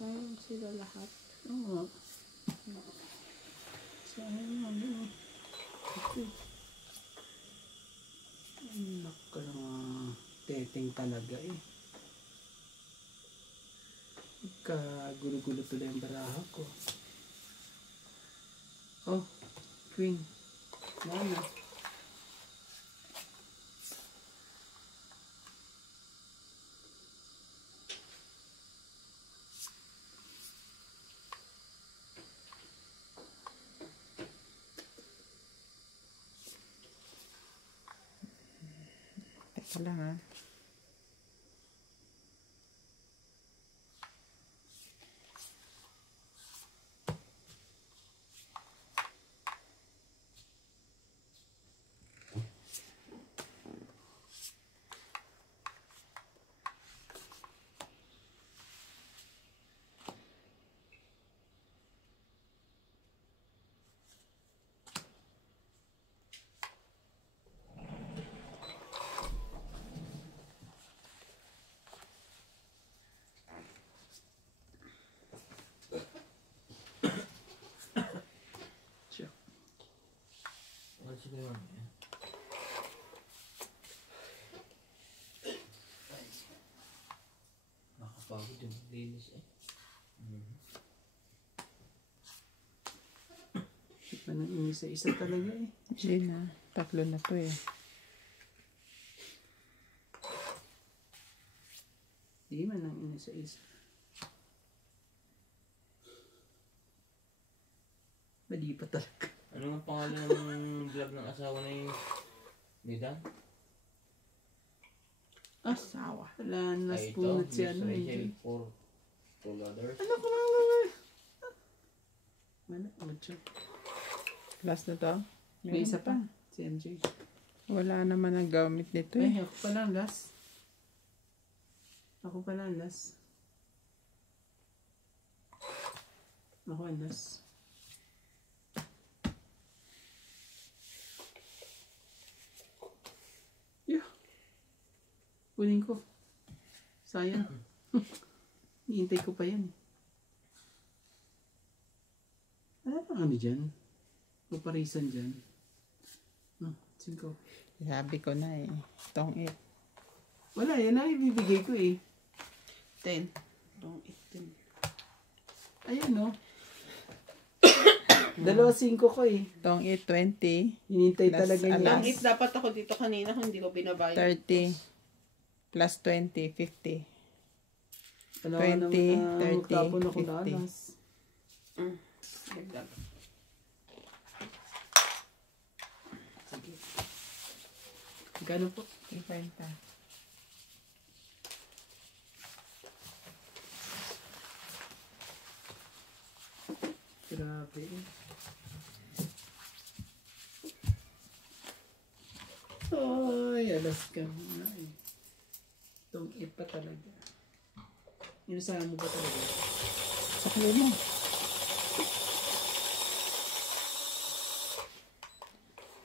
Sayang sila lahat. Oo. Sayang ano. Ito. Anak ka lang teteng talaga eh. Gulo-gulo tuloy ang baraha ko. Oh, Queen. Mana? Teka lang ha. What's going on, man? Nakapagod yung linis eh. Iba nang isa-isa talaga eh. Hindi na. Tatlo na to eh. Di man nang isa-isa. Mali pa talaga. Ano ang pangalan ng vlog ng asawa ni Dan? Asawa. Wala, Ay, nas ito, punot si Miss ano Rachel eh. for two others. Ano ko mga Mana? Ocho. Last na to? May isa pa. Si MJ. Wala naman ang gamit nito Ay, eh. ako pa lang, last. Ako pala last. Ako last. Yeah. Kunin ko. Sayang. Hihintay ko pa yan. Wala bang ano dyan? Paparisan dyan. Cinco. Sabi ko na eh. Tong it. Wala, yan na ibibigay ko eh. 10. Don't eat 10. Ayan no. Dalawa 5 ko eh. Tong it 20. Hinintay Plus talaga niya. alas. Don't eat dapat ako dito kanina kung hindi ko binabayad. 30. Plus 20. 50. Wala ka 20, naman 30, tapon ako 50. lalas. Dagdag. Sige. Magkano po? 50. Grabe eh. Ay, alas ka na eh. Itong it pa talaga. Inusahan mo ba talaga? Sakli mo.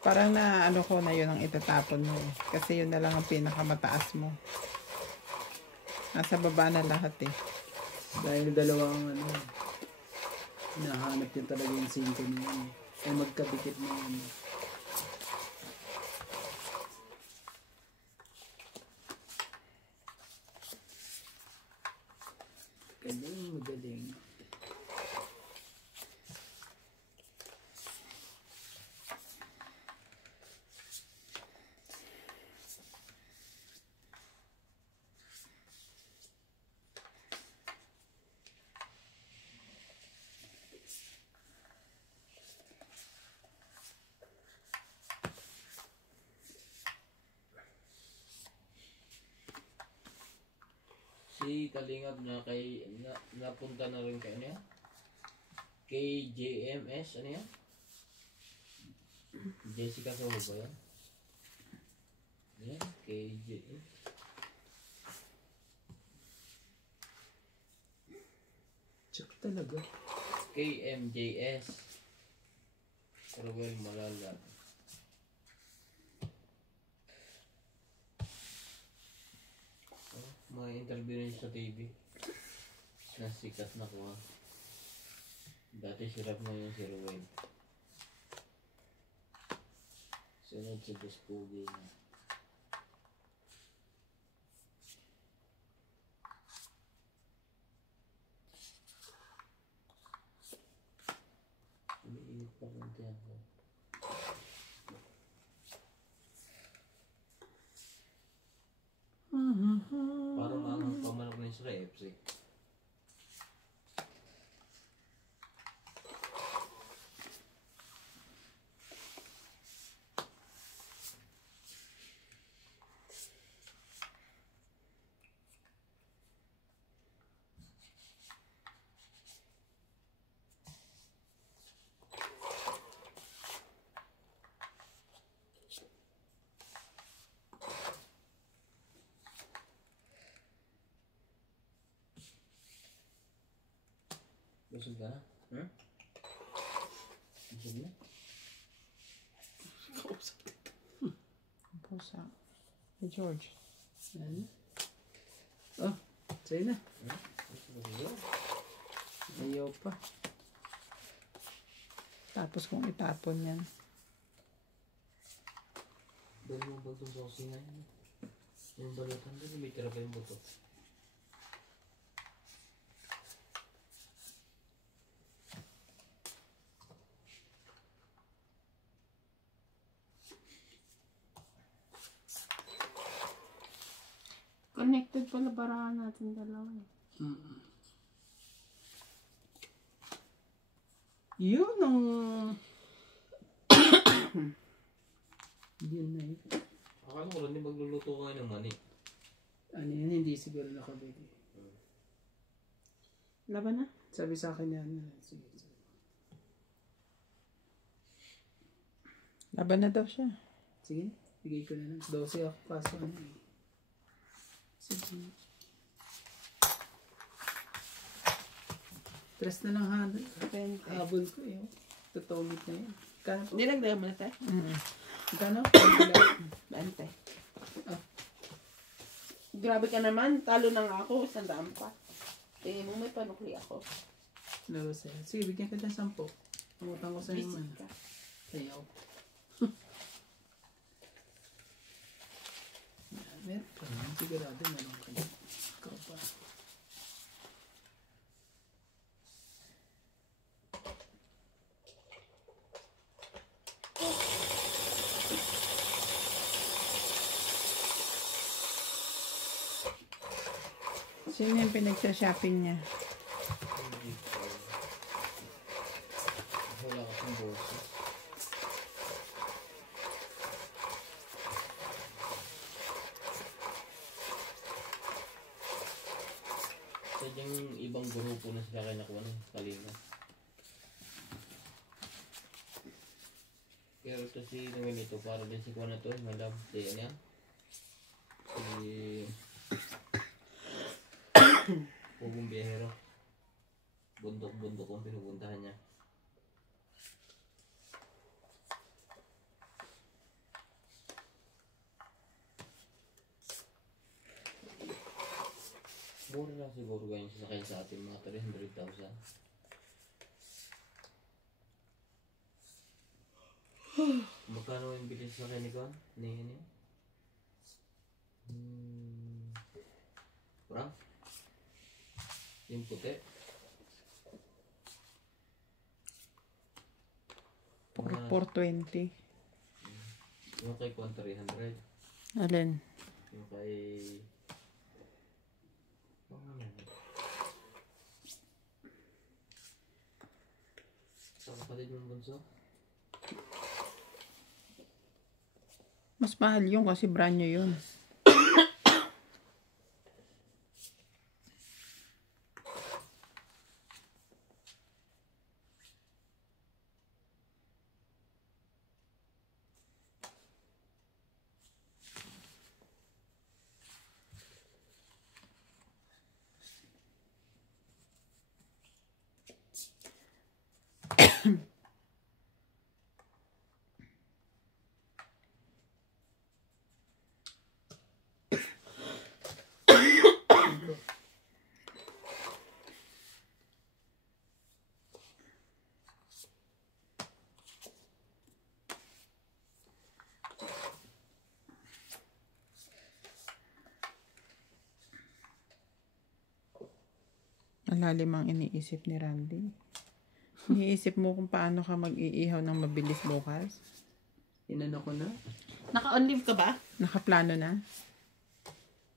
Parang na ano ko na yun ang itatapon mo eh. Kasi yun na lang ang pinakamataas mo. Nasa baba na lahat eh. Dahil dalawang ano, hinahanap yun talaga yung 5 na yun. Ay magkabikit na yun. Magaling, magaling. Si Kalingap na napunta na rin kay ano yan? KJMS, ano yan? Jessica Soho ba yan? Yan, KJM. Check talaga. KMJS. Ruel Malala. Mga interview rin sa TV. Nasikat na ko ha. Dati sirap na yun si Ruel. Sunod si Boss Pogi na. Umiinit pa konti ako. Parang maangang pamanok na sa KFC. Busog ka na? Hmm? Busog na? Ang pusa. Hey George. Ano? Oh, sa'yo na. Busog na? Ayaw pa. Tapos kung itapon yan. Dali mo ba itong sa kusina yun? Yung balutan doon, may tira ba yung buto? Connected pala barahan natin dalawa eh. Yun ang... Yun na yun. Akala ko rin magluluto ka ng mani. Ano yan, hindi siguro nakabili. Laban na? Sabi sa akin yan. Sige, sige. Laban na daw siya. Sige, bigay ko na lang. 12 ako kaso ano eh. Sige. Stress na lang ha. 20. Habol ko eh. Tutungit na yan. Kano po? Dinagdagan mo na tayo. Kano? 20. Ah. Grabe ka naman. Talo na nga ako. 100 pa. Tingin mo may panukli ako. Laro sa'yo. Sige, bigyan ka ng 10. Pangutang ko sa'yo man. Visit ka. Ayaw. Meron pa naman. Sigurado meron ka na. Ikaw pa. Sino yung pinagsa-shopping niya? Hindi ko. Wala kasing bolsa. Sadyang ibang grupo na sila kaya nakuha ng Kalinga. Pero ito si namin ito para din si kuha na ito. Madam, si ano yan? Si Pugong Biyahero. Bundok-bundok kung pinupuntahan niya. Mura lang siguro ganyan sasakyan sa atin mga 300,000. Magkano yung bilis sa kanya ko? Ni Frank? Yung puti? Mga- 420. Yung kay Kwan 300. Alin? Yung kay... Ano yan? Sa kapatid mong bunso? Mas mahal yun kasi brand new yun. Malalim ang iniisip ni Randy. Iniisip mo kung paano ka mag-iihaw ng mabilis bukas? Inano ko na? Naka-on leave ka ba? Nakaplano na?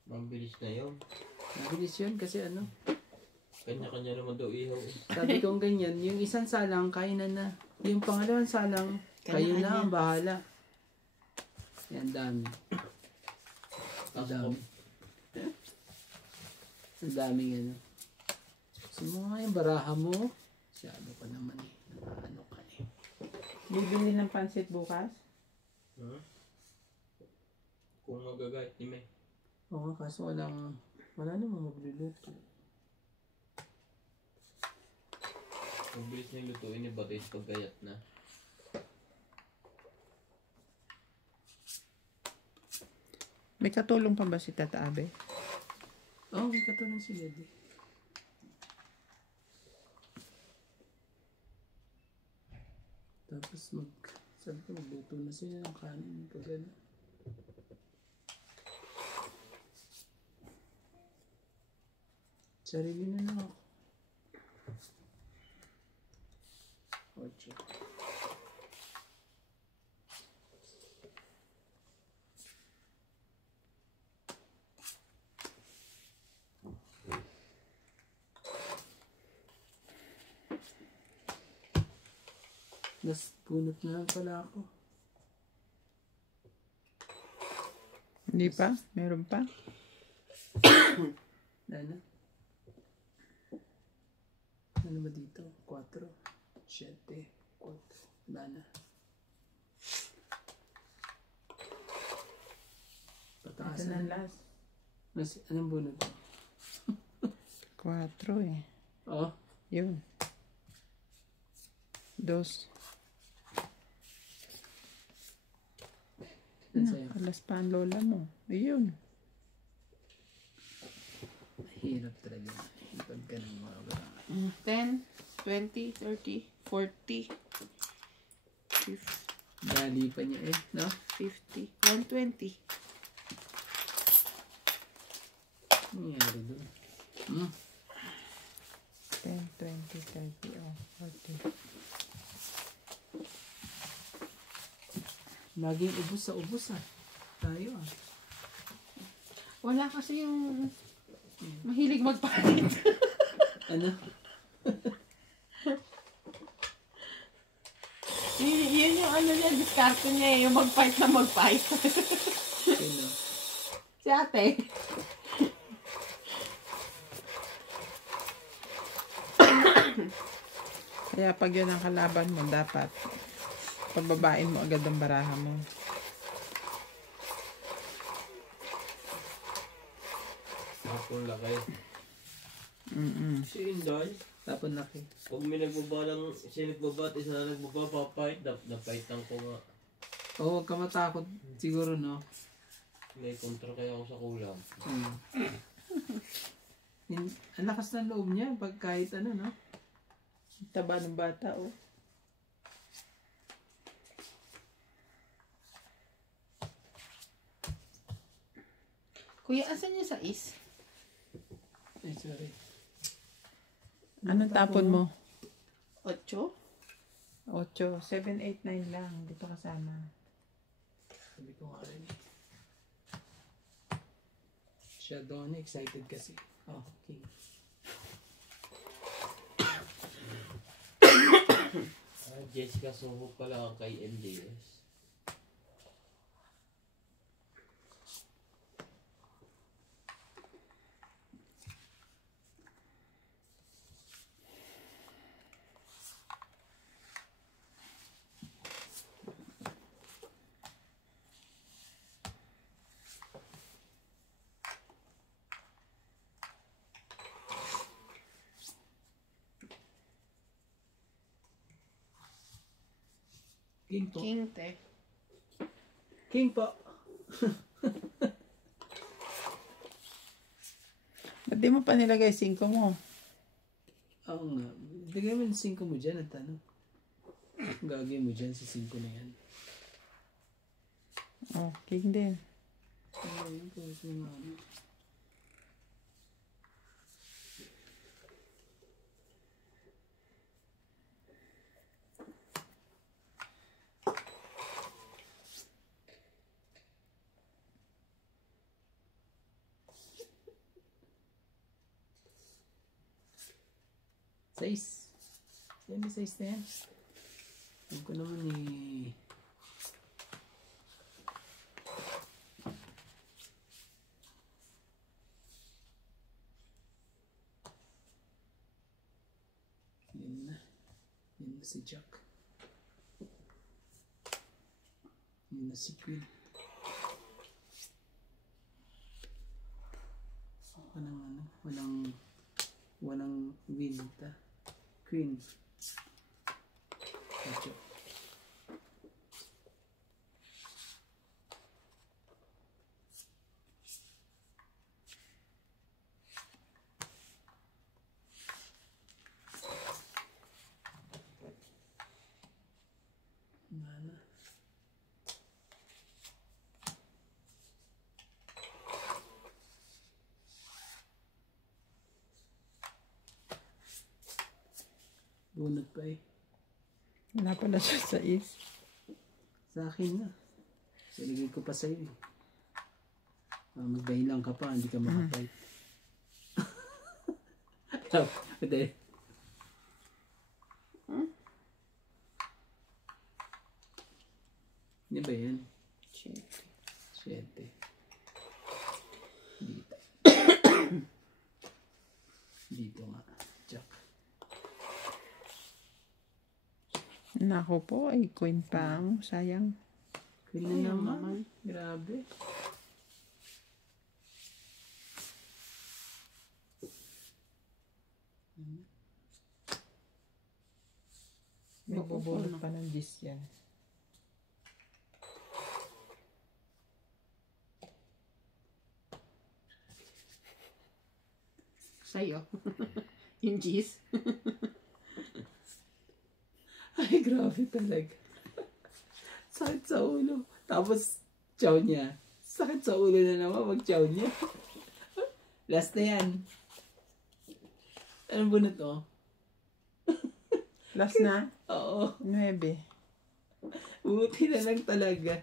Mabilis na yun. Mabilis yun kasi ano. Kanya-kanya naman daw ihaw. Sabi kong ganyan, yung isang salang, kainan na. Yung pangalawang salang, kayo Kanya-kanya. na ang bahala. Yan, dami. Ang Tapos dami. Ang daming ano. Gusto mo nga yung baraha mo. Masyado ka naman eh. Ano ka eh. Bibili ng pansit bukas? Kung magagayat ni May. Oo nga, kaso wala namang magluluto. Mabilis na yung lutuin ni Batay pag gayat na. May katulong pa ba si Tata Abe? Oo, may katulong si Lady. Tapos sabi ko magluto na sila ng kanin. Pag ano. Sarili na lang ako. Ocho. Bunot na lang pala ako. Hindi pa? Meron pa? Ano? Ano ba dito? 4, 7, 4. Wala na. Ito Pataasan na na. last. Anong bunot? 4 eh. Oo. Yun. Dos. Yan sa'yo. Alas pa ang lola mo. Ayun. Hirap talaga. Pag ganun mga bro. 10, 20, 30, 40, 50, Dali pa niya eh, no? 50, 120. Nangyari doon. 10, 20, 30, 40. Laging ubos sa ubos ah. Tayo ah. Wala kasi yung mahilig magpalit. Ano? Yun yung ano niya, diskarte niya eh, yung mag-fight na mag-fight. Sino? Si ate. Kaya pag yun ang kalaban mo, dapat pababain mo agad ang baraha mo. Hapon laki. Si Inday, Tapon laki. pag may nagbabalang, siya nagbabat, isa na nagbabapapait, napaitan ko nga. Oo, huwag ka matakot. Siguro no. May kontra kaya ako sa kulam. Ang lakas ng loob niya pag kahit ano no. Taba ng bata, oh. Kuya, asan yung sais? Ay, sorry. Anong tapon mo? 8? 8, 7, 8, 9 lang. Dito kasama. Sabi ko nga rin. Siya doon, excited kasi. Oh, okay. Jessica Soho pala ang kay MJS. King po. King, te. King po. Ba't di mo pa nilagay 5 mo? Oo nga. Bigay mo yung 5 mo dyan at ano. Gagawin mo dyan sa 5 na yan. Oh, king din. Oo, yun po. So, ano. Size. Yan yung size na yan. Huwag ko naman eh. Yan na. Yan na si Jack. Yan na si Queen. Walang winta. Queen. Ocho. Mana. Bunot pa eh. Wala pala siya sa is. Sa akin na. Siligay ko pa sa'yo eh. Magdahilan ka pa, hindi ka makapay. Hindi. Hindi ba yan? 7. Dito. Dito nga. Jack. Nako po, ay queen pa. Sayang. Queen na naman. Grabe. Magbubulot pa ng gis yan. Sa'yo. Yung cheese. Ay, grabe talaga. Sakit sa ulo. Tapos, chow niya. Sakit sa ulo na naman pag chow niya. Last na yan. Anong bunot mo? Last na? Oo. 9. Buti na lang talaga.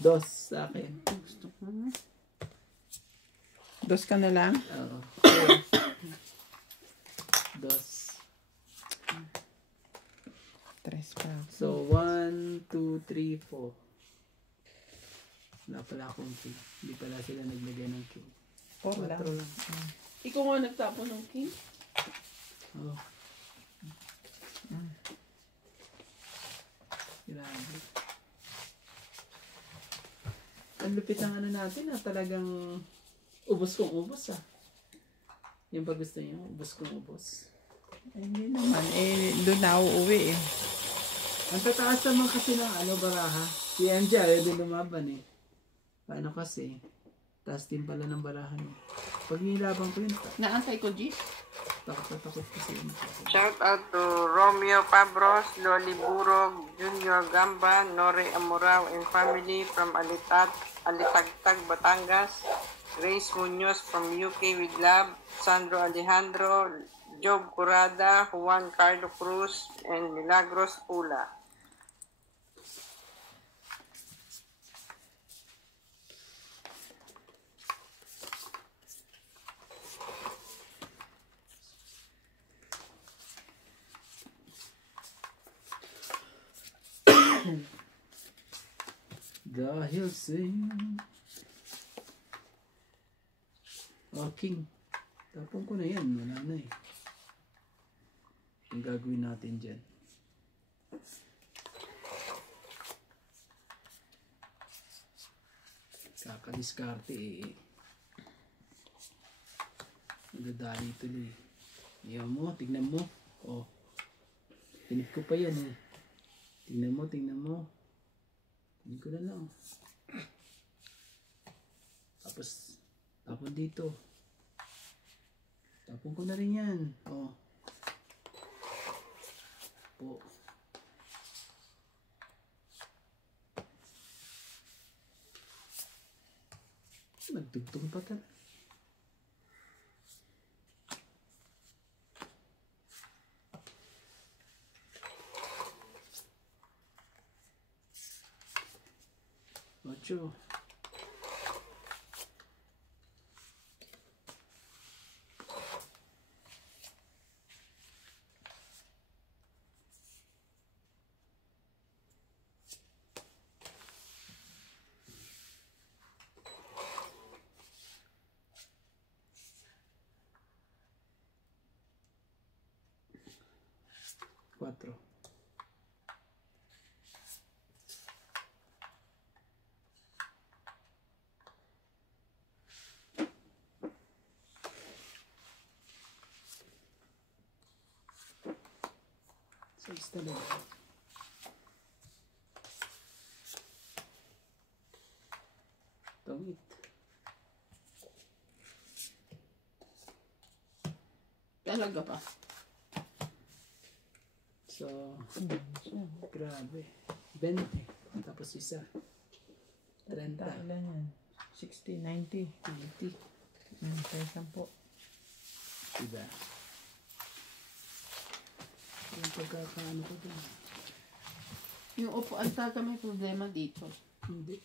2 sa akin. Gusto ko na. 2 ka na lang? Oo. 2. 3 pa. So, 1, 2, 3, 4. Wala pala akong king. Hindi pala sila naglagay ng king. 4 lang. 4 lang. Ikaw nga nagtapon ng king. Oh. Grabe. Ang lupit ng ano natin talagang ubos kong ubos Yung pag gusto niyo, ubos kong ubos. Hindi naman. Doon na ako uwi eh. Ang tataas naman kasi ng baraha. Si MJ ayaw din lumaban eh. Paano kasi? Taas din pala ng barahan eh. Pag nilabang ko yun, Naasay ko, G? takot kasi yun. Shout out to Romeo Pabros, Loli Burog, Junior Gamba, Nori Amurao and family from Alitagtag, Batangas, Grace Munoz from UK with love, Sandro Alejandro, Job Curada, Juan Carlo Cruz, and Milagros Pula. Dahil king. Tapon ko na yan. Wala na eh. Ang gagawin natin dyan. Kakadiskarte eh. Nagdadali tuloy. Iyan mo, tignan mo. Oh. Tinip ko pa yan eh. Tingnan mo. Tingnan ko na lang. Tapos, tapon dito. Tapon ko na rin yan. Oh. Po. Nagtugtong pa talaga. Ocho. Cuatro. Seis talaga. Tongit. Talaga pa. So, grabe. 20. Tapos isa. 30. Ilan yan? 60, 90. 80. Kaya 10. Diba? Yung pagkakaano ko dun. Yung upuan talaga may problema dito. Hindi.